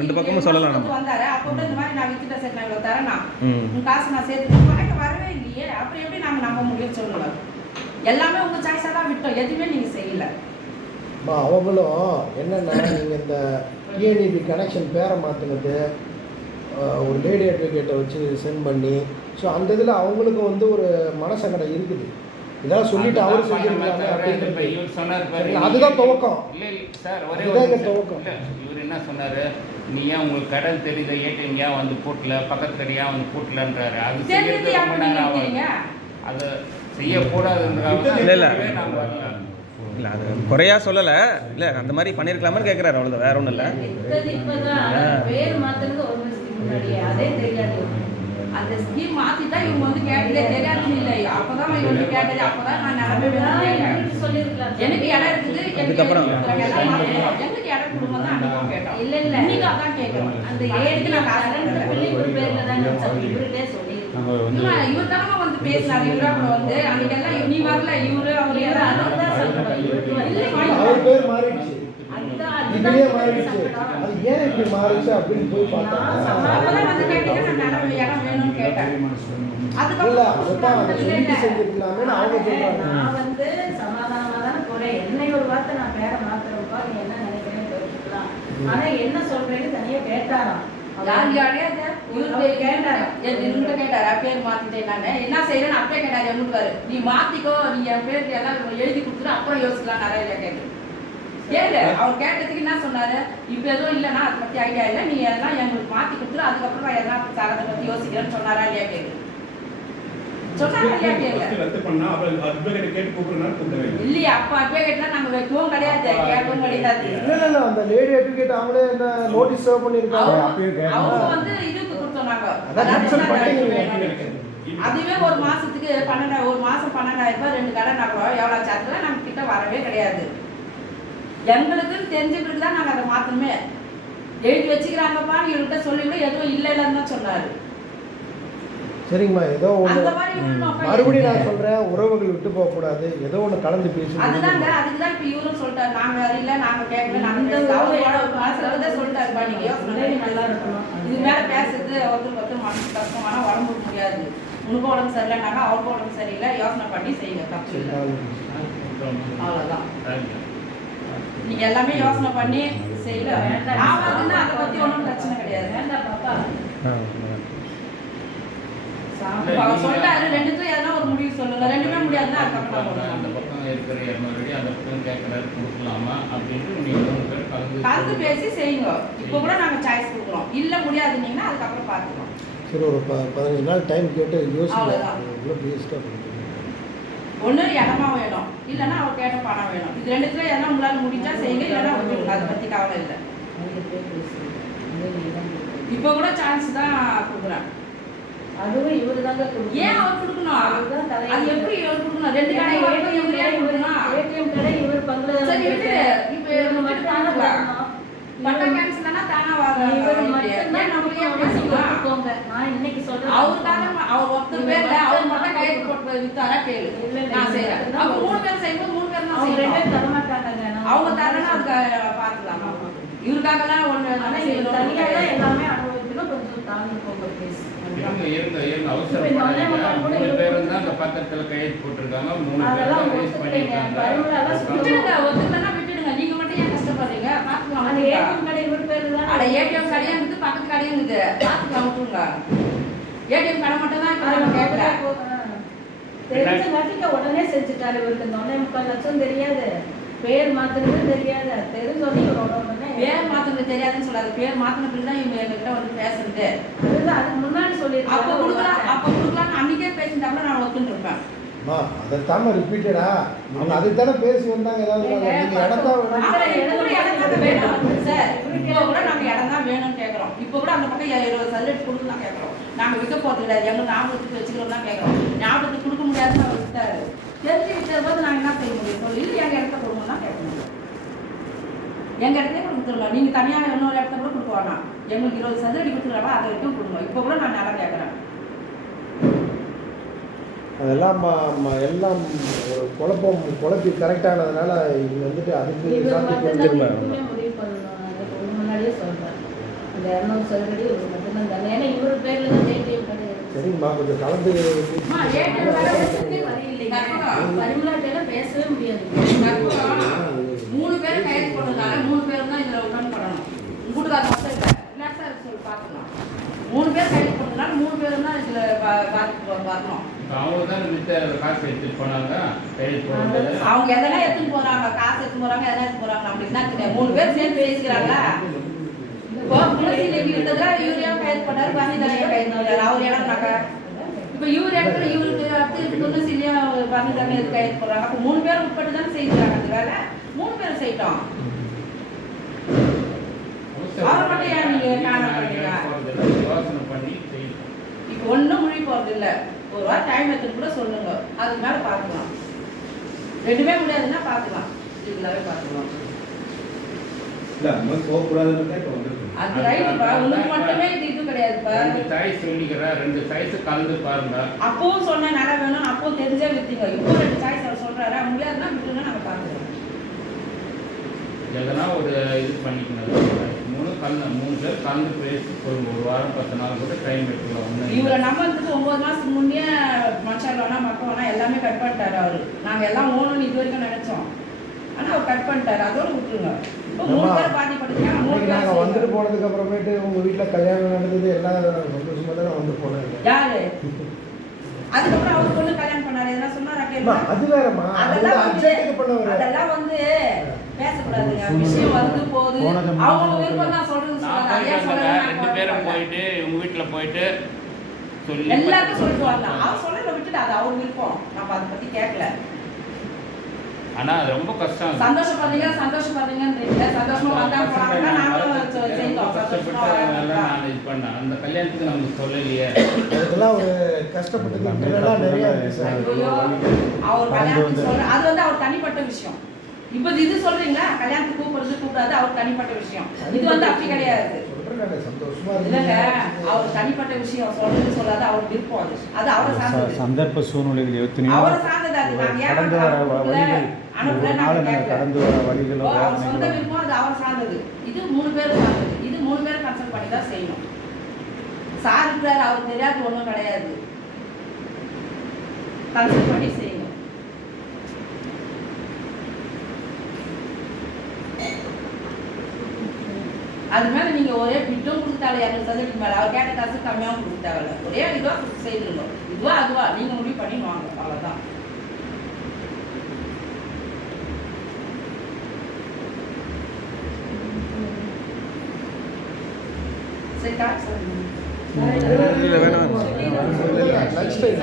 ரெண்டு பக்கமும் சொல்லலாம் நம்ம. வந்தாரு அப்போ கூட இந்த மாதிரி நான் வித்துட்டேன் சார், நான் இவ்வளோ தரேன், ம் உங்க காசு நான் சேர்த்து வழக்கு வரவே இல்லையே, அப்புறம் எப்படி நாங்கள் நம்ப முடியும் சொல்லுங்க? எல்லாமே உங்கள் சாய்ஸாக தான் விட்டோம், எதுவுமே நீங்கள் செய்யலை. அவங்களும் என்னென்னா நீங்கள் இந்த டிஎன்இபி கனெக்ஷன் பேரை மாற்றினது ஒரு லேடி அட்வொகேட்டை வச்சு சென்ட் பண்ணி, ஸோ அந்த இதில் அவங்களுக்கும் வந்து ஒரு மனசங்கடம் இருக்குது. இதெல்லாம் சொல்லிட்டு அவரு செஞ்சிருக்காங்க அப்படின்னு இவர் சொன்னார் பாரு, அதுதான் துவக்கம். இல்லை சார், ஒரே இதுதான் துவக்கம். இவர் என்ன சொன்னார், நீ ஏன் உங்களுக்கு கடன் தெரியுத ஏடிஎம் ஏன் வந்து போட்டல, பக்கத்து கடையா வந்து போட்டலன்றாரு. அது செய்யறது ரொம்ப நேரம் ஆகும், அதை செய்யக்கூடாதுன்றாங்க. இல்லை இல்லை நான் வரல. இல்லை அது குறையா சொல்லலை, இல்லை அந்த மாதிரி பண்ணியிருக்கலாமான்னு கேட்குறாரு, அவ்வளோதான், வேற ஒன்றும் இல்லை. இப்பதான் பேர் மாத்துறது ஒரு வருஷத்துக்கு முன்னாடியே, அதே தெரியாது. அந்த ஸ்கீம் மாற்றிட்டா இவங்க வந்து கேட்டதே தெரியாதுன்னு இல்லை, அப்போதான் இவங்க வந்து கேட்டது, அப்போதான் நான் நிலமை சொல்லியிருக்கலாம். எனக்கு இடம் இருக்குது, அதுக்கப்புறம் எங்களுக்கு இடம் கொடுங்க தான் அன்னைக்கும் கேட்டோம். இல்ல இல்ல இன்னைக்கு அதான் கேட்குறோம். அந்த ஏழுக்கு நான் கரண்ட் பிள்ளை ஒரு பேர்ல தான் இவருக்கே சொல்லியிருக்கேன். இவர் தானே வந்து பேசினார், இவரா கூட வந்து அன்னைக்கெல்லாம் நீ வரல, இவரு அவர் அதுதான் சொல்றேன், இவருக்கு வந்து அவர் பேர் மாறிடுச்சு, அதுதான் இதுலயே மாறிடுச்சு. அது ஏன் இப்படி மாறிடுச்சு அப்படின்னு போய் பார்த்தா அப்பதான் வந்து கேட்டீங்க, நான் நிலமை இடம் வேணும்னு கேட்டேன். இல்ல அதுக்கப்புறம் அதுதான் அதை சொல்லிட்டு செஞ்சிருக்கலாமேன்னு அவங்க சொல்றாங்க. நான் வந்து சமாதானமா தானே போறேன். என்னை ஒரு வார்த்தை நான் பேரை மாத்துறப்பா நீ என்ன நினைக்கிறேன்னு தெரிஞ்சுக்கலாம். ஆனா என்ன சொல்றேன்னு தனியா கேட்டாராம். யாரையாவது இவரு கேட்டாரு, இவங்க கேட்டாரு பேர் மாத்திட்டேன், நான் என்ன செய்யறேன்னு அப்படியே கேட்டாரு. எண்ணுவாரு, நீ மாத்திக்கோ, நீ என் பேருக்கு எல்லாம் எழுதி கொடுத்துட்டு அப்புறம் யோசிக்கலாம். நிறைய கேட்டு கேளு. அவர் கேட்டதுக்கு என்ன சொன்னாரு, இப்ப எதுவும் இல்லைன்னா அதை பத்தி ஐடியா இல்லை, நீ எல்லாம் எங்களுக்கு மாத்தி கொடுத்துரு, அதுக்கப்புறம் நான் எல்லாம் அதை பத்தி யோசிக்கிறேன்னு சொன்னாரா இல்லையா கேளு. சொன்னாரா இல்லையா கேளு. இல்லையா அப்ப அட்வொகேட்லாம் நாங்க வைக்கவும் கிடையாது, கேட்கவும் கிடையாது. இல்ல அந்த லேடி அட்வொகேட் அவங்களே என்ன நோட்டீஸ் சர்வ் பண்ணிருக்காங்க. அவங்க வந்து இதுக்கு கொடுத்தோம் நாங்க, அதுவே ஒரு மாசத்துக்கு 12 ஒரு மாசம் 12,000 ரூபாய் 2 கடை நாங்க எவ்வளவு சார்ஜ் நம்ம கிட்ட வரவே கிடையாது. எங்களுக்குன்னு தெரிஞ்சுக்கிட்டு தான் நாங்கள் அதை மாற்றணுமே. எழுதி வச்சுக்கிறாங்கப்பா, இவர்கிட்ட சொல்லிவிட எதுவும் இல்லைன்னு தான் சொன்னார். சரிங்கம்மா, ஏதோ அந்த ஒன்று மாதிரி மறுபடியும் நான் சொல்கிறேன், உறவுகள் விட்டு போகக்கூடாது, ஏதோ ஒன்று கலந்து பேசணும். அதுதாங்க, அதுக்கு தான் இப்போ இவரும் சொல்லிட்டாரு, நாங்கள் இல்லை நாங்கள் கேட்கல, நாங்கள் மாசத்துல சொல்லிட்டாருப்பா, நீங்கள் யோசனை நல்லா இருக்கணும், இது மேலே பேசுறது ஒருத்தர் மனசு கஷ்டமான உடம்பு முடியாது, உனக்கு உடம்பு சரியில்லைனாக்கா அவருக்கு உடம்பு சரியில்லை, யோசனை பண்ணி செய்யுங்க, தப்பு இல்லை, அவ்வளோதான். நீங்க எல்லாமே யோசனை பண்ணி செய்யல. ஆமாதுன்னா அதை பத்தி ஒன்றும் பிரச்சனை கிடையாது. வேண்டாம் பாப்பா, அவர் சொல்லிட்டாரு, ரெண்டுத்துக்கும் எதனா ஒரு முடிவு சொல்லுங்க. ரெண்டுமே முடியாதுன்னா அதுக்கப்புறம் அந்த பக்கம் இருக்கிற 200 அடி அந்த பக்கம் கேட்கறாரு, கொடுக்கலாமா அப்படின்ட்டு நீங்க 3 பேர் கலந்து பேசி செய்யுங்க. இப்போ கூட நாங்கள் சாய்ஸ் கொடுக்குறோம், இல்லை முடியாதுன்னீங்கன்னா அதுக்கப்புறம் பார்த்துக்கலாம். சரி, ஒரு 15 நாள் டைம் கேட்டு யோசிக்கலாம். ஒன்று இடமா வேணும், இல்லைன்னா அவர் கேட்ட பணம் வேணும். இது ரெண்டுத்துல எதனா உங்களால் முடிஞ்சா செய்யுங்க, இல்லைன்னா விட்டுருங்க, அதை பற்றி கவலை இல்லை. இப்போ கூட சான்ஸ் தான் கொடுக்குறேன். அதுவும் இவரு தாங்க ஏன் அவர் கொடுக்கணும்? அது எப்படி இவர் கொடுக்கணும்? 2 கடை இவர் ஏன் கொடுக்கணும்? ஏடிஎம் கடை இவர் பங்குல சரி விட்டு, இப்போ இவங்க மட்டும் தானே பட்டா கேன்சல்னா தானா இவர் மட்டும் தான் நமக்கு பேசிக்கோங்க. நான் இன்னைக்கு சொல்றேன், அவர் தானே அவர் ஒருத்தர் பேர்ல அவர் மட்டும் கையெழுத்து போட்டு வித்தாரா கேளு. நான் செய்யறேன். அப்ப 3 பேர் செய்யும்போது 3 பேர் தான் அவங்க 2 செய்யணும். பேர் தர மாட்டாங்க. அவங்க தரனா அதுக்கு பார்க்கலாம். இவருக்காகலாம் ஒன்று தனியாக எல்லாமே அனுபவிக்கணும். கொஞ்சம் தாண்டி போங்க ப்ளீஸ். இருங்க அவசரப்படாதீங்க. 3 பேரும் தான் அந்த பத்திரத்துல கையெழுத்து போட்டிருக்காங்க. 3 பேர் தான் ரைஸ் பண்ணிருக்காங்க. விட்டுடுங்க, ஒருத்தர்னா விட்டுடுங்க. நீங்க மட்டும் ஏன் கஷ்டப்படுறீங்க? பார்த்துக்கலாம். அந்த ஏடிஎம் கடை இவர் பேர் தான். அட ஏடிஎம் கடையும் இருக்குது, பக்கத்து கடையும் இருக்குது. பார்த்துக்கலாம், விட்டுருங்க. ஏடிஎம் கடை மட்டும் தான் இப்போ நம்ம கேட்கல. தெரிஞ்ச நாட்டிக்க உடனே செஞ்சுட்டாரு. இவருக்கு 1.25 லட்சம் தெரியாது, பேர் மாத்துறது தெரியாது, தெரிஞ்சோடனே பேர் மாத்துறது தெரியாதுன்னு சொல்லாது. பேர் மாத்தின பிள்ளை தான் இவங்க எங்ககிட்ட வந்து பேசுறது. அதுதான் அதுக்கு முன்னாடி சொல்லியிருக்கேன். அப்போ கொடுக்கலாம் அன்னைக்கே பேசிட்டாங்கன்னா நான் ஒத்துன்னு இருப்பேன். அதைத்தாம ரிப்பீட்டடா அவங்க அதைத்தானே பேசி வந்தாங்க. ஏதாவது நீங்கள் இடத்தா வேணும் சார், இப்போ கூட நாங்கள் இடம் தான் வேணும்னு கேட்குறோம். இப்போ கூட அந்த பக்கம் 20% கொடுத்து தான் கேட்குறோம். நாங்கள் விற்க போகிறது கிடையாது, எங்களுக்கு ஞாபகத்துக்கு வச்சுக்கிறோம் தான் கேட்குறோம். ஞாபகத்துக்கு கொடுக்க முடியாதுன்னு அவர் விட்டாரு. தெரிஞ்சு விட்டது போது நாங்கள் என்ன செய்ய முடியும் சொல்லி, இல்லை எங்கள் இடத்த கொடுக்கணும் தான் கேட்கணும். எங்கள் இடத்தையே கொடுத்துருவோம். நீங்கள் தனியாக இன்னொரு இடத்த கூட கொடுக்க வேணாம், எங்களுக்கு 20% கொடுத்துருவாங்க, அதை வரைக்கும் கொடுங்க. இப்போ கூட நான் நல்லா கேட்குறேன். அதெல்லாம் எல்லாம் ஒரு குழப்பி கரெக்டானதுனால இங்கே வந்துட்டு அதுக்கு இவர் சாத்தியம் மட்டும்தான் திரும்ப இப்பவுமே முடிவு பண்ணணும். நான் இதுக்கு முன்னாடியே சொல்றேன். அந்த 200 சதுரடி இவர் மட்டும்தான் தானே. ஏன்னா இவர் பேர்ல தான் ஏடிஎம் கிடையாது. சரிங்கம்மா கொஞ்சம் கலந்து அம்மா, ஏடிஎம் வேற பிரச்சனையே வரலைங்க. பரிமளாட்டையில பேசவே முடியாது. 3 பேரும் கையெழுத்து போட்டதுனால 3 பேரும் தான் இதில் உடன்படணும். உங்களுக்காக மட்டும் இல்லை, ரிலாக்ஸாக இருக்கு சொல்லி பார்க்கலாம். 3 பேர் கையெழுத்து போட்டதுனால 3 பேரும் தான் இதில் வரணும். அவங்க தான் மித்த காசு எடுத்துட்டு போனாங்க கையில் போடுறது. அவங்க எதனா எடுத்துன்னு போறாங்க, காசு எடுத்துன்னு போறாங்க, எதனா எடுத்து போறாங்க, நம்மளுக்கு தான் தெரியாது. 3 பேர் சேர்ந்து பேசிக்கிறாங்களா? இப்போ துளசி லிபி இருந்ததுல யூரியா கைது பண்ணாரு, பரணிதரையா கைது பண்ணாரு. அவர் இடம்னாக்க இப்போ இவர் இடத்துல இவருக்கு அடுத்து துளசிலியா பரணிதரையா கைது போடுறாங்க. அப்போ 3 பேரும் உட்பட்டு தான் செய்கிறாங்க அந்த வேலை. 3 பேரும் செய்யட்டோம். அவரை மட்டும் ஏன் நீங்க காரணம் பண்ணீங்க? யோசனை பண்ணி செய்யணும். இப்போ ஒன்றும் மொழி போகிறது இல்லை. ஒரு வாரம் டைம் எடுத்துட்டு கூட சொல்லுங்க, அதுக்கு மேலே பார்த்துக்கலாம். 2மே முடியாதுன்னா பார்த்துக்கலாம், இதுலாவே பார்த்துக்கலாம். இல்லை அந்த மாதிரி போகக்கூடாதுன்னு இப்போ வந்துருக்கு. அது ரைட்டுப்பா, உனக்கு மட்டுமே இது கிடையாதுப்பா. 2 சாய்ஸ் சொல்லிக்கிறேன், 2 சாய்ஸ் கலந்து பாருங்க. அப்பவும் சொன்ன நல்லா வேணும், அப்பவும் தெரிஞ்சே வித்தீங்க. இப்போ 2 சாய்ஸ் அவர் சொல்றாரு, முடியாதுன்னா விட்டுனா நம்ம பார்த்துக்கலாம். எதனா ஒரு இது பண்ணிக்கணும். 3 பேர் கலந்து பேசி சொல்லுங்க. ஒரு வாரம் 10 நாள் கூட டைம் எடுத்துக்கலாம். ஒன்று இவரை நம்பறதுக்கு 9 மாசத்துக்கு முன்னே மனுஷன் வேணா மக்கள் வேணா எல்லாமே கட் பண்ணிட்டாரு அவரு. நாங்க எல்லாம் ஓணும்னு இது வரைக்கும் நினைச்சோம், ஆனா அவர் கட் பண்ணிட்டாரு. அதோட விட்டுருங்க. இப்போ 3 பேர் பாதிப்பட்டுருக்கீங்க. 3 பேர் நாங்கள் வந்துட்டு போனதுக்கு அப்புறமேட்டு உங்கள் வீட்டில் கல்யாணம் நடந்தது எல்லாம் சந்தோஷமாக தான் வந்து போனேன். யாரு அதுக்கப்புறம் அவர் பொண்ணு கல்யாணம் பண்ணாரு, எதனா சொன்னாரா கேளுங்க. அது வேறம்மா, அதெல்லாம் அர்ஜென்ட்டுக்கு பண்ணவர். அதெல்லாம் பேசக்கூடாதுங்க. விஷயம் வந்து போகுது, அவங்க விருப்பம் தான் சொல்றது நான் சொல்றாங்க. ஏன் சொல்றாங்க? 2 பேரும் போயிட்டு உங்க வீட்டில் போயிட்டு சொல்லி எல்லாருக்கும் சொல்லிட்டு வரலாம். அவர் சொல்றத விட்டுட்டு அது அவர் விருப்பம், நம்ம அதை பத்தி கேட்கல. ஆனால் அது ரொம்ப கஷ்டம். சந்தோஷப்படுறீங்க சந்தோஷப்படுறீங்கன்றீங்க. சந்தோஷமா வந்தா போனாங்கன்னா நாங்களும் செய்தோம். சந்தோஷமா நான் இது பண்ணேன். அந்த கல்யாணத்துக்கு நமக்கு சொல்லலையே. அதுக்கெல்லாம் ஒரு கஷ்டப்பட்டது இதெல்லாம் நிறையா இருக்குது சார். ஐயோ, அவர் கல்யாணத்துக்கு சொல்ற அது வந்து அவர் தனிப்பட்ட விஷயம். இப்போ இது சொல்றீங்களா, கல்யாணத்துக்கு கூப்பிடாது அவர் தனிப்பட்ட விஷயம். இது வந்து அப்படி கிடையாது. சொல்கிறேன் சந்தோஷமா இல்லைங்க, இருக்கு. அவர் தனிப்பட்ட விஷயம் சொல்றது சொல்லாது, அவர் விருப்பம். அது அவரை சார்ந்தது. சந்தர்ப்ப சூழ்நிலைகள் எத்தனையோ அவரை சார்ந்தது. அது நாங்க ஏன் கடந்து வர வழிகள், அனுப்பல ஒரு நாள் நாங்க நாங்கள் கேட்கல. கடந்து வர வழிகளும் அவர் சொந்த வேதனைகளும் விருப்பம், அது அவர் சார்ந்தது. இது 3 பேர் சார்ந்தது. இது 3 பேர் கன்சல்ட் பண்ணி தான் செய்யணும். சார் இருக்கிறார், அவருக்கு தெரியாது ஒன்றும் கிடையாது. கன்சல்ட் பண்ணி செய்யணும். அது மேல நீங்க ஒரே பிட்டும் கொடுத்தாலே 200 சதவீதம் மேல அவர் கேட்ட காசு கம்மியாகவும் கொடுக்க தேவையில்ல. ஒரே இதுவா செய்திருங்க. இதுவா அதுவா நீங்க முடிவு பண்ணி வாங்க, அவ்வளவுதான். சரி, காசு இல்லை வேணாம் லஞ்ச் டைம்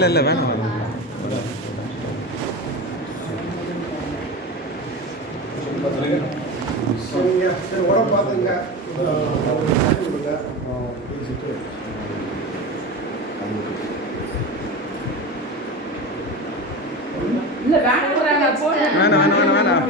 இல்லை வேணாம் வேணாம். சரிங்க, சரி உடம்பு பார்த்துங்க. கொடுங்க பேசிட்டு இல்ல வேணாம் வேணாம்